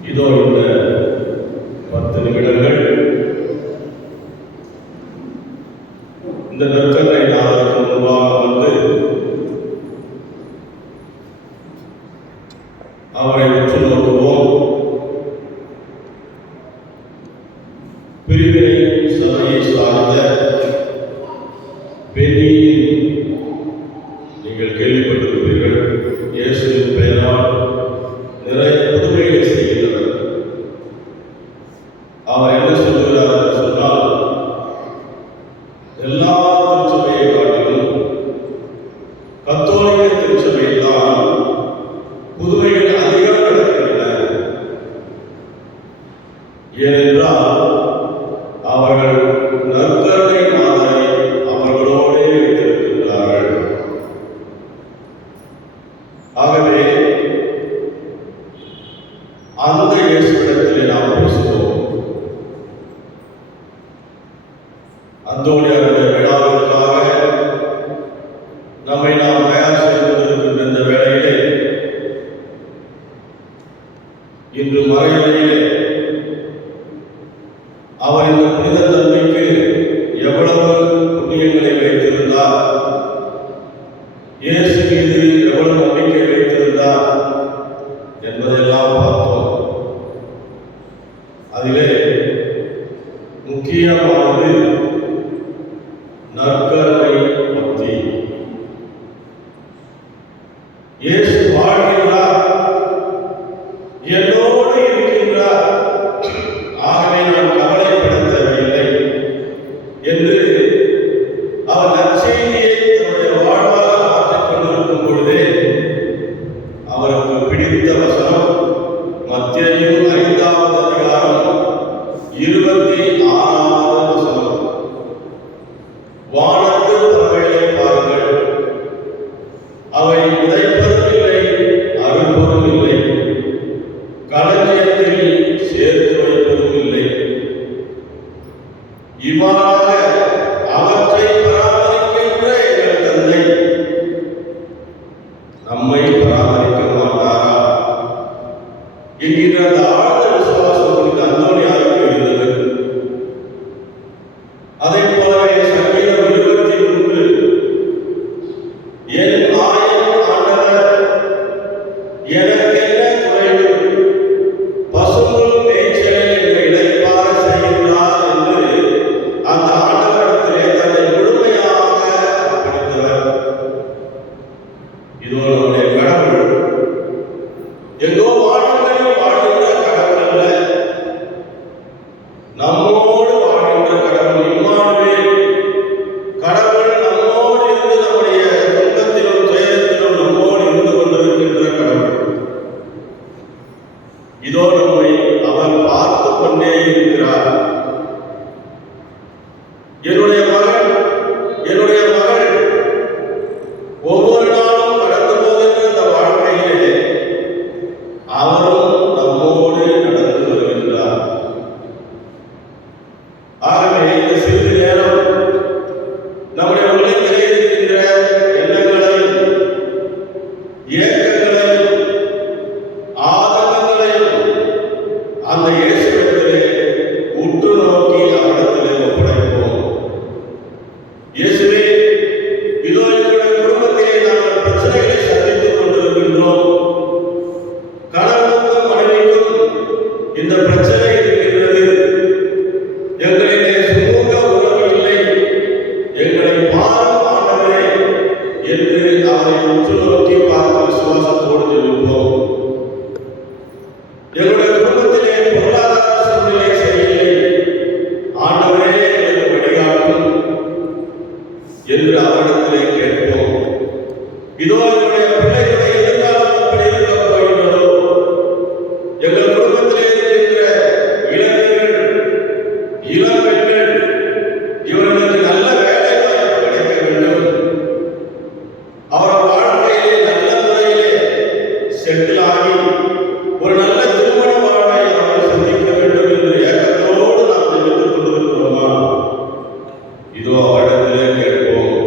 இதோ இந்த 10 நிமிடங்கள் இந்த நற்கருணை நாளுக்கு முன்பாக வந்து அவரை உற்று நோக்குவோம். பிரிவினை சபையை சார்ந்த பெண்ணியின் நீங்கள் கேள்விப்பட்டிருப்பீர்கள். இயேசுவின் பெயரால் நிறைய புதுமைகளை செய்கின்றனர். அவர் என்ன சொல்கிறார் என்று சொன்னால், எல்லா திருச்சபையை காட்டிலும் கத்தோலிக்க திருச்சபையில் தான் புதுமைகள் அதிகம் நடக்கின்றன. ஏனென்றால் அவர்கள் நற்கருணை நாதரை அவர்களோடே வைத்திருக்கிறார்கள். ஆகவே அந்த இயேசுவிடத்திலே நாம் பேசுவோம். அந்தோனியாருடைய விழாவிற்காக நம்மை நாம் தயார் செய்து கொண்டிருக்கின்ற இந்த வேளையிலே, இன்று மறையிலே அவர் இந்த புனித தன்மைக்கு எவ்வளவு புண்ணியங்களை வைத்திருந்தார், இயேசு மீது எவ்வளவு நம்பிக்கை வைத்திருந்தார் என்பதெல்லாம் பார்த்தோம். அதிலே முக்கியமானது நற்கருணை பக்தி. இயேசு வாழ்கின்றார், என்னோடு இருக்கின்றார், ஆகவே நான் கவலைப்பட தேவையில்லை என்று அவர் நற்செய்தியை தன்னுடைய வாழ்வாக மாற்றிக் கொண்டிருக்கும் பொழுதே அவருக்கு பிடித்த வசனம் மத்தேயு 5ஆம் அதிகாரம் 26ஆவது வசனம். வானத்து பறவைகளை பாருங்கள், அவை விதைப்பதும் இல்லை, அறுப்பதும் இல்லை, களஞ்சியத்தில் சேர்த்து வைப்பதும் இல்லை. இவ்வாறாக அவற்றை பராமரிக்கின்ற எங்கள் தந்தை நம்மை பராமரிக்க மாட்டாரா என்கிற அந்த ஆழ்ந்த விசுவாசம் குறித்த அந்தோனியாருக்கு இருந்தது. அதை போலவே சங்கீதம் 23 என் ஆயின் ஆண்டவர் எனக்கென்ன குறைவு, பசும்புல் மேய்ச்சலில் என்னை இளைப்பாற செய்கின்றார் என்று அந்த ஆண்டவரிடத்திலே தன்னை முழுமையாக அர்ப்பணித்தவர். இதோ நம்முடைய கடவுள் எங்கோ வாழ்க்கையில் வாழ்கின்ற கடவுள் அல்ல, நம்மோடு வாழ்கின்ற கடவுள். இம்மானுவேல், கடவுள் நம்மோடு இருந்து நம்முடைய துன்பத்திலும் துயரத்திலும் நம்மோடு இருந்து கொண்டிருக்கின்ற கடவுள். இதோ நம்மை அவர் பார்த்து கொண்டே இருக்கிறார். என்னுடைய மகன், என்னுடைய மகள் ஒவ்வொரு நாளும் கடந்து போகின்ற இந்த வாழ்க்கையிலே அவரும் நம்மோடு நடந்து வருகின்றார். ஆகவே இந்த சிறிது நேரம் நம்முடைய உள்ளத்திலே இருக்கின்ற எண்ணங்களையும் ஏக்கங்களையும் ஆதங்கங்களையும் அந்த இயேசுவிடத்திலே உற்று நோக்கி அவரிடத்திலே ஒப்படைப்போம். இயேசுவே, இதோ எங்களுடைய குடும்பத்திலே நாங்கள் பிரச்சனைகளை சந்தித்துக் கொண்டிருக்கின்றோம். கணவனுக்கும் மனைவிக்கும் இந்த பிரச்சனை இருக்கின்றது. எங்களிலே சுமூக உறவு இல்லை, எங்களை பாரும் ஆண்டவரே என்று அவரை உற்று நோக்கி பார்த்து விசுவாசத்தோடு ஜெபிப்போம். எங்களுடைய குடும்பத்திலே பொருளாதார சூழ்நிலை சரியில்லை, ஆண்டவரே எங்களுக்கு வழிகாட்டும் என்று அவரிடத்திலே கேட்போம். இதோ எங்களுடைய பிள்ளைகளுடைய எதிர்காலம் எப்படி இருக்கப் போகின்றதோ, எங்கள் குடும்பத்திலே இருக்கின்ற இளைஞர்கள், இளம்பெண்கள், இவர்களுக்கு நல்ல வேலை வாய்ப்பு கிடைக்க வேண்டும், அவர் வாழ்க்கையிலே நல்ல முறையிலே செட்டில் ஆகி ஒரு நல்ல திருமண வாழ்வை அவர்கள் சந்திக்க வேண்டும் என்று ஏக்கத்தோடு நாம் ஜெபித்துக் கொண்டிருக்கிறோமா? இதோ அவரிடத்திலே கேட்போம்.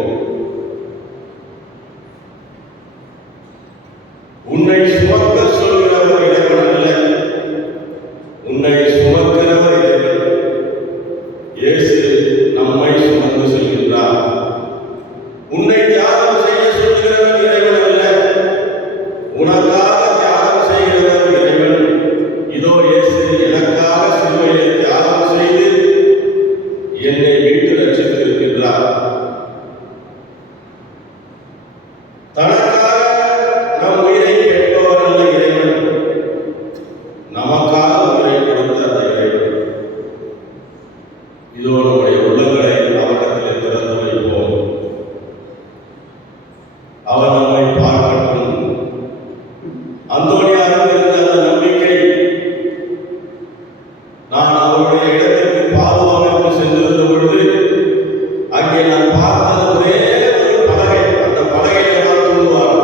பார்த்தது ஒரே ஒரு பலகை. அந்த பலகையை நான் தூங்குவார்.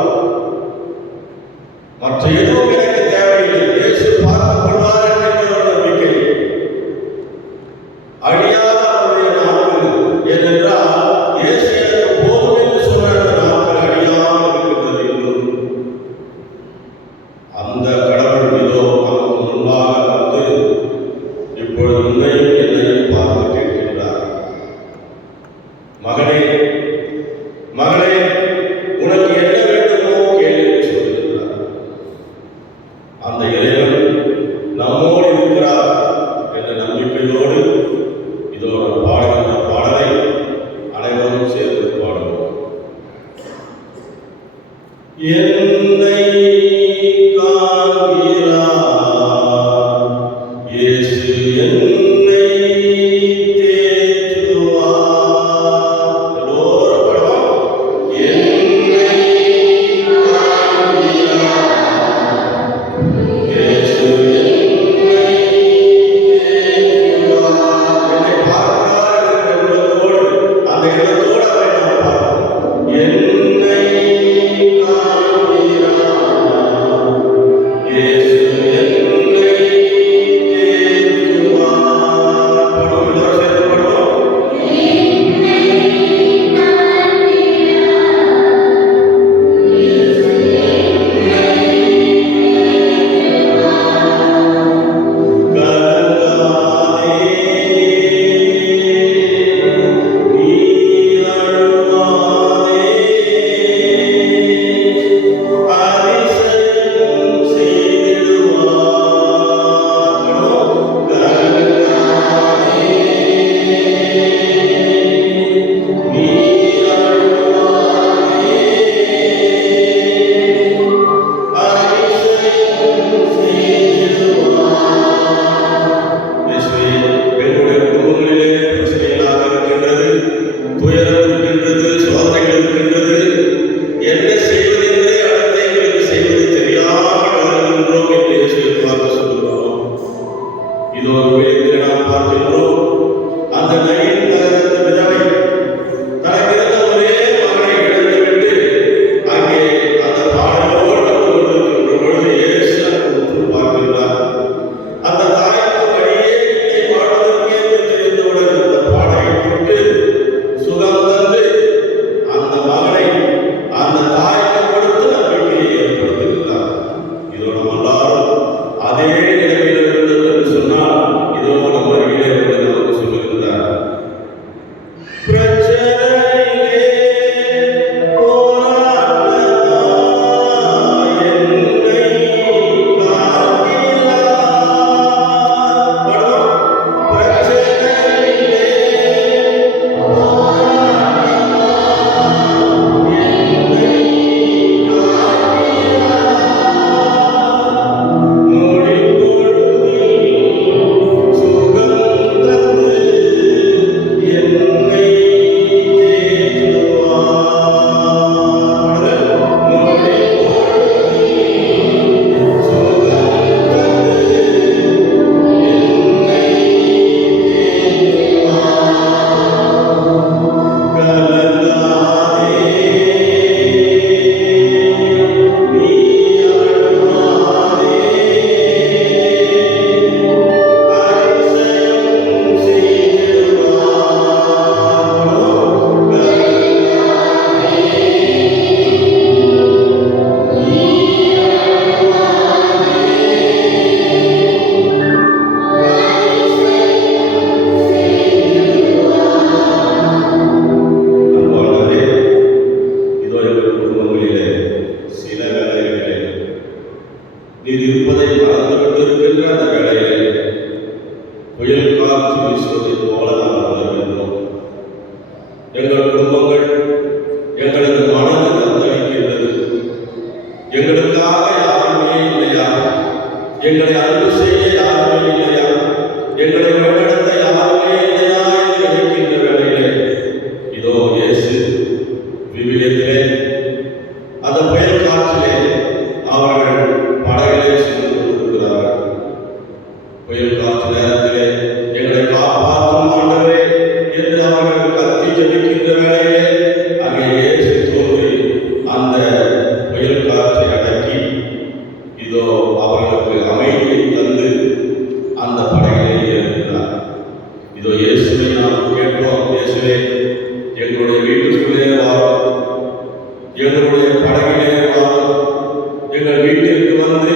மற்ற எதுவும் எனக்கு தேவையில்லை. இயேசு பார்த்துக் கொள்வார் என்கிற ஒரு நம்பிக்கை. அழியாத அவருடைய நாட்கள். ஏனென்றால் இயேசு எனக்கு போதும் என்று சொன்ன அந்த நாட்கள் அழியாமல் இருக்கின்றது என்றும் அந்த கடவுள் இதோ நமக்கு முன்பாக வந்து இப்பொழுது உன்னையும் என்னையும் பார்த்து கேட்கின்றார். மகனே, மகளே, உனக்கு என்ன வேண்டுமோ கேள் என்று சொல்கின்றார். அந்த இறைவன் நம்மோடு இருக்கிறார் என்ற நம்பிக்கையோடு இதோ நாம் பாடுகின்ற பாடலை அனைவரும் சேர்ந்து பாடுவோம். என்னை காண்கிறார் இயேசு, என்னை தேற்றுவார். எல்லோரும் பாடுவோம். என்னை காண்கிறார் இயேசு, என்னை தேற்றுவார். என்னை பார்க்கிறார் என்ற உள்ளத்தோடு, அந்த எண்ணத்தோடு அவரை நாம் பார்ப்போம். என்னை காண்கிறார் இயேசு, என்னை தேற்றுவார். பாடுவோம், எல்லாரும் சேர்ந்து பாடுவோம். கலங்காதே, நீ அழுவாதே, அதிசயம் செய்திடுவார். கலங்காதே, நீ அழுவாதே, அதிசயம் செய்திடுவார். இயேசுவே, எங்களுடைய குடும்பங்களிலே பிரச்சனைகளாக இருக்கின்றது, துயரம் இருக்கின்றது, சோதனைகள் இருக்கின்றது. என்ன செய்வது என்றே அடுத்து எங்களுக்கு செய்வது தெரியாமல் வருகின்றோம் என்று இயேசுவை பார்த்து சொல்கிறோம். இதோ விழித்து நாம் பார்க்கின்றோம். அந்த நயின் நகரத்து விதவை தனக்கு இருந்த ஒரே மகனை இழந்துவிட்டு அங்கே அந்த பாடலோடு வந்து கொண்டிருக்கின்ற பொழுது இயேசு அங்கு உற்று பார்க்கின்றார். அந்த தாய்க்கு வழியே இல்லை வாழ்வதற்கு என்று தெரிந்தவுடன் அந்த பாடையை தொட்டு சுகம் தந்து அந்த மகனை அந்த தாய்க்கு கொடுத்து நம்பிக்கையை ஏற்படுத்துகிறார். இதோ நம்ம எல்லாரும் அதே நிலைமையில் இருந்தோம் என்று சொன்னால் இதோ நம்ம அருகிலே வந்து நமக்கு சொல்லுகின்றார். பிரச்சனையிலே போராட்டமா என்னை காண்கிறார். பாடுவோம். பிரச்சனையிலே போராட்டமா என்னை காண்கிறார். நொடி பொழுதில் சுகம் தந்து என்னை தேற்றுவார். நொடி பொழுதில் சுகம் தந்து என்னை தேற்றுவார். கலங்காதே, நீ அழுவாதே, அதிசயம் செய்திடுவார். அன்பானவரே, இதோ எங்கள் குடும்பங்களிலே சில வேளைகளிலே நீர் இருப்பதை மறந்துவிட்டிருக்கின்ற அந்த வேளையிலே புயல் காற்று வீசுவதை போல நாம் உணர்கின்றோம். எங்கள் குடும்பங்கள், எங்களது மனது தத்தளிக்கின்றது. எங்களுக்காக யாருமே இல்லையா? எங்களை அன்பு செய்ய யாருமே இல்லையா? எங்களை வழிநடத்த யாருமே இல்லையா என்று நினைக்கின்ற வேளையிலே இதோ இயேசு விவிலியத்திலே அந்த புயல் காற்றிலே அவர்கள் படகிலே சென்று கொண்டிருக்கிறார்கள். புயல் காற்று நேரத்திலே எங்களை காப்பாற்றும் ஆண்டவரே என்று அவர்கள் கத்தி ஜெபிக்கின்ற வேளையிலே வீட்டுக்குள்ளே வாரும், எங்களுடைய படகிலே வாரும், எங்கள் வீட்டிற்கு வந்து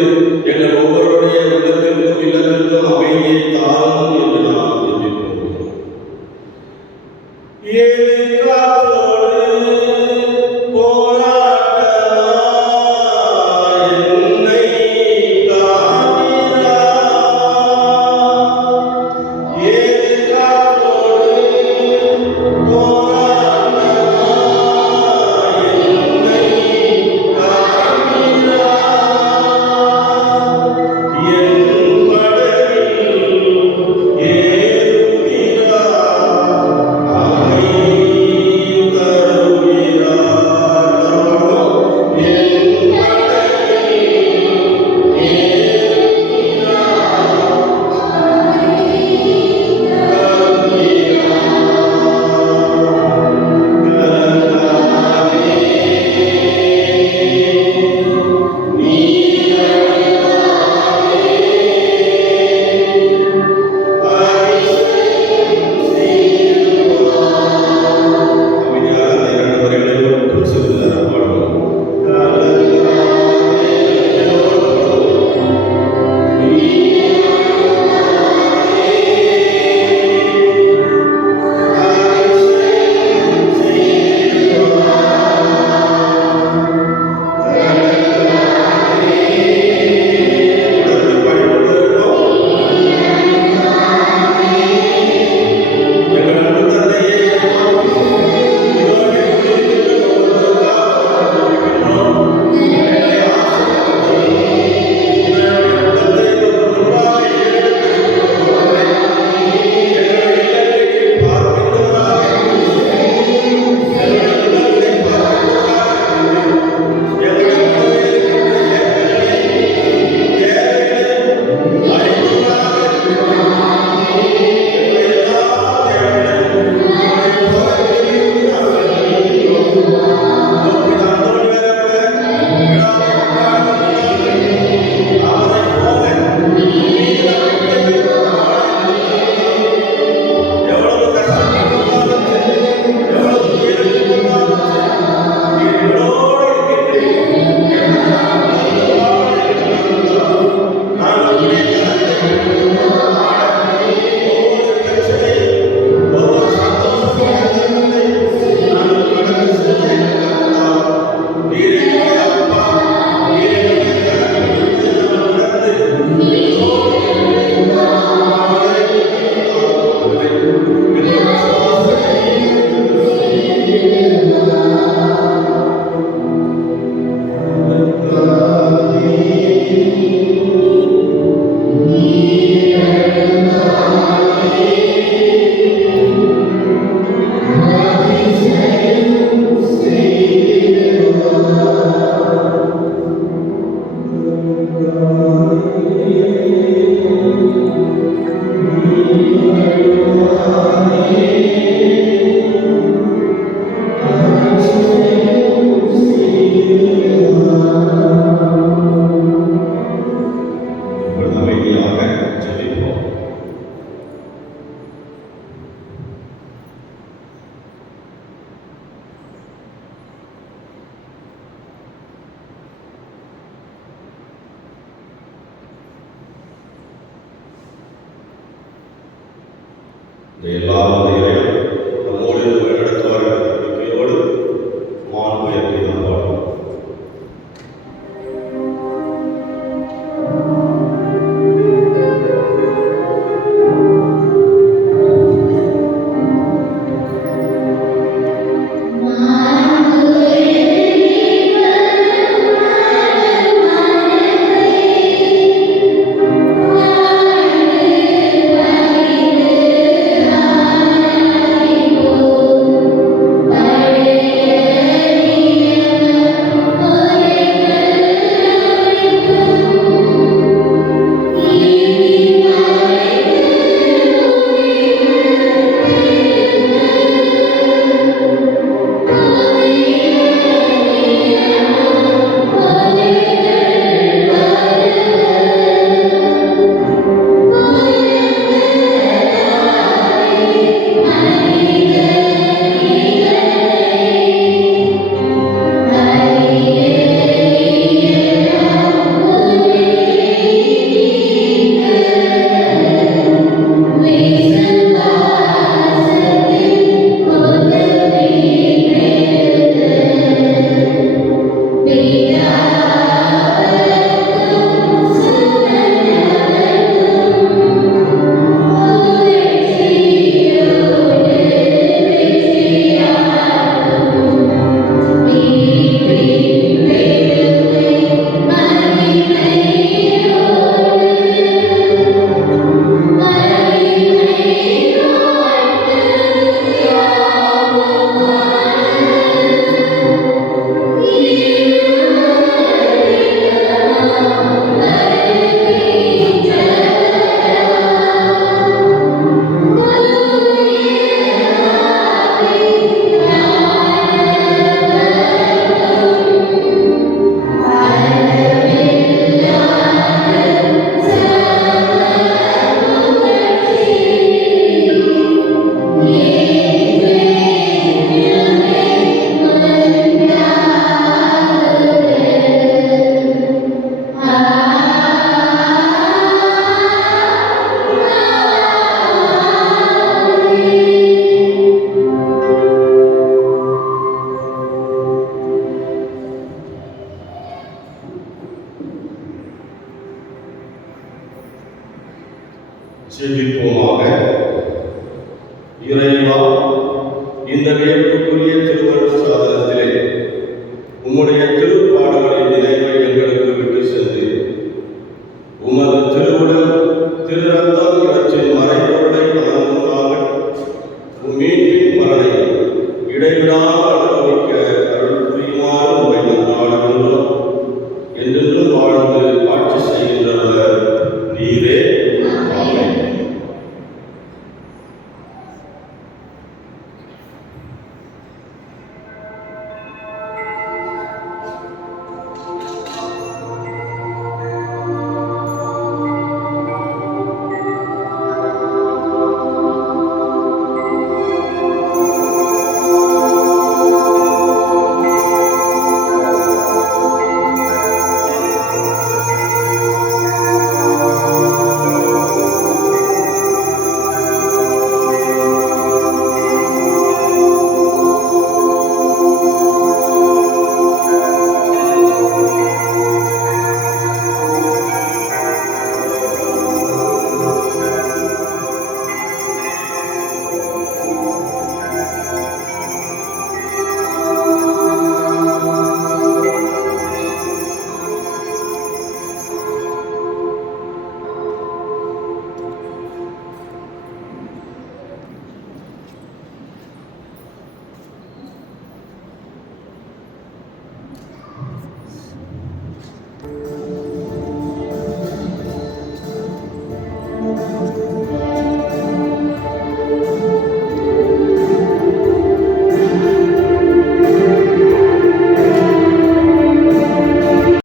எங்கள் ஒவ்வொருடைய உள்ளத்திற்கும் இல்லத்திற்கும் அமைதியை தாரும் என்று நாம் ஜெபிப்போம். எதிர்காலத்தோடு போராட்டமா என்னை காண்கிறாய். எதிர்காலத்தோடு போராட்டமா என்னை காண்கிறாய். என் படகில் ஏறுகிறாய், அமைதி தருகிறாய். என் எல்லா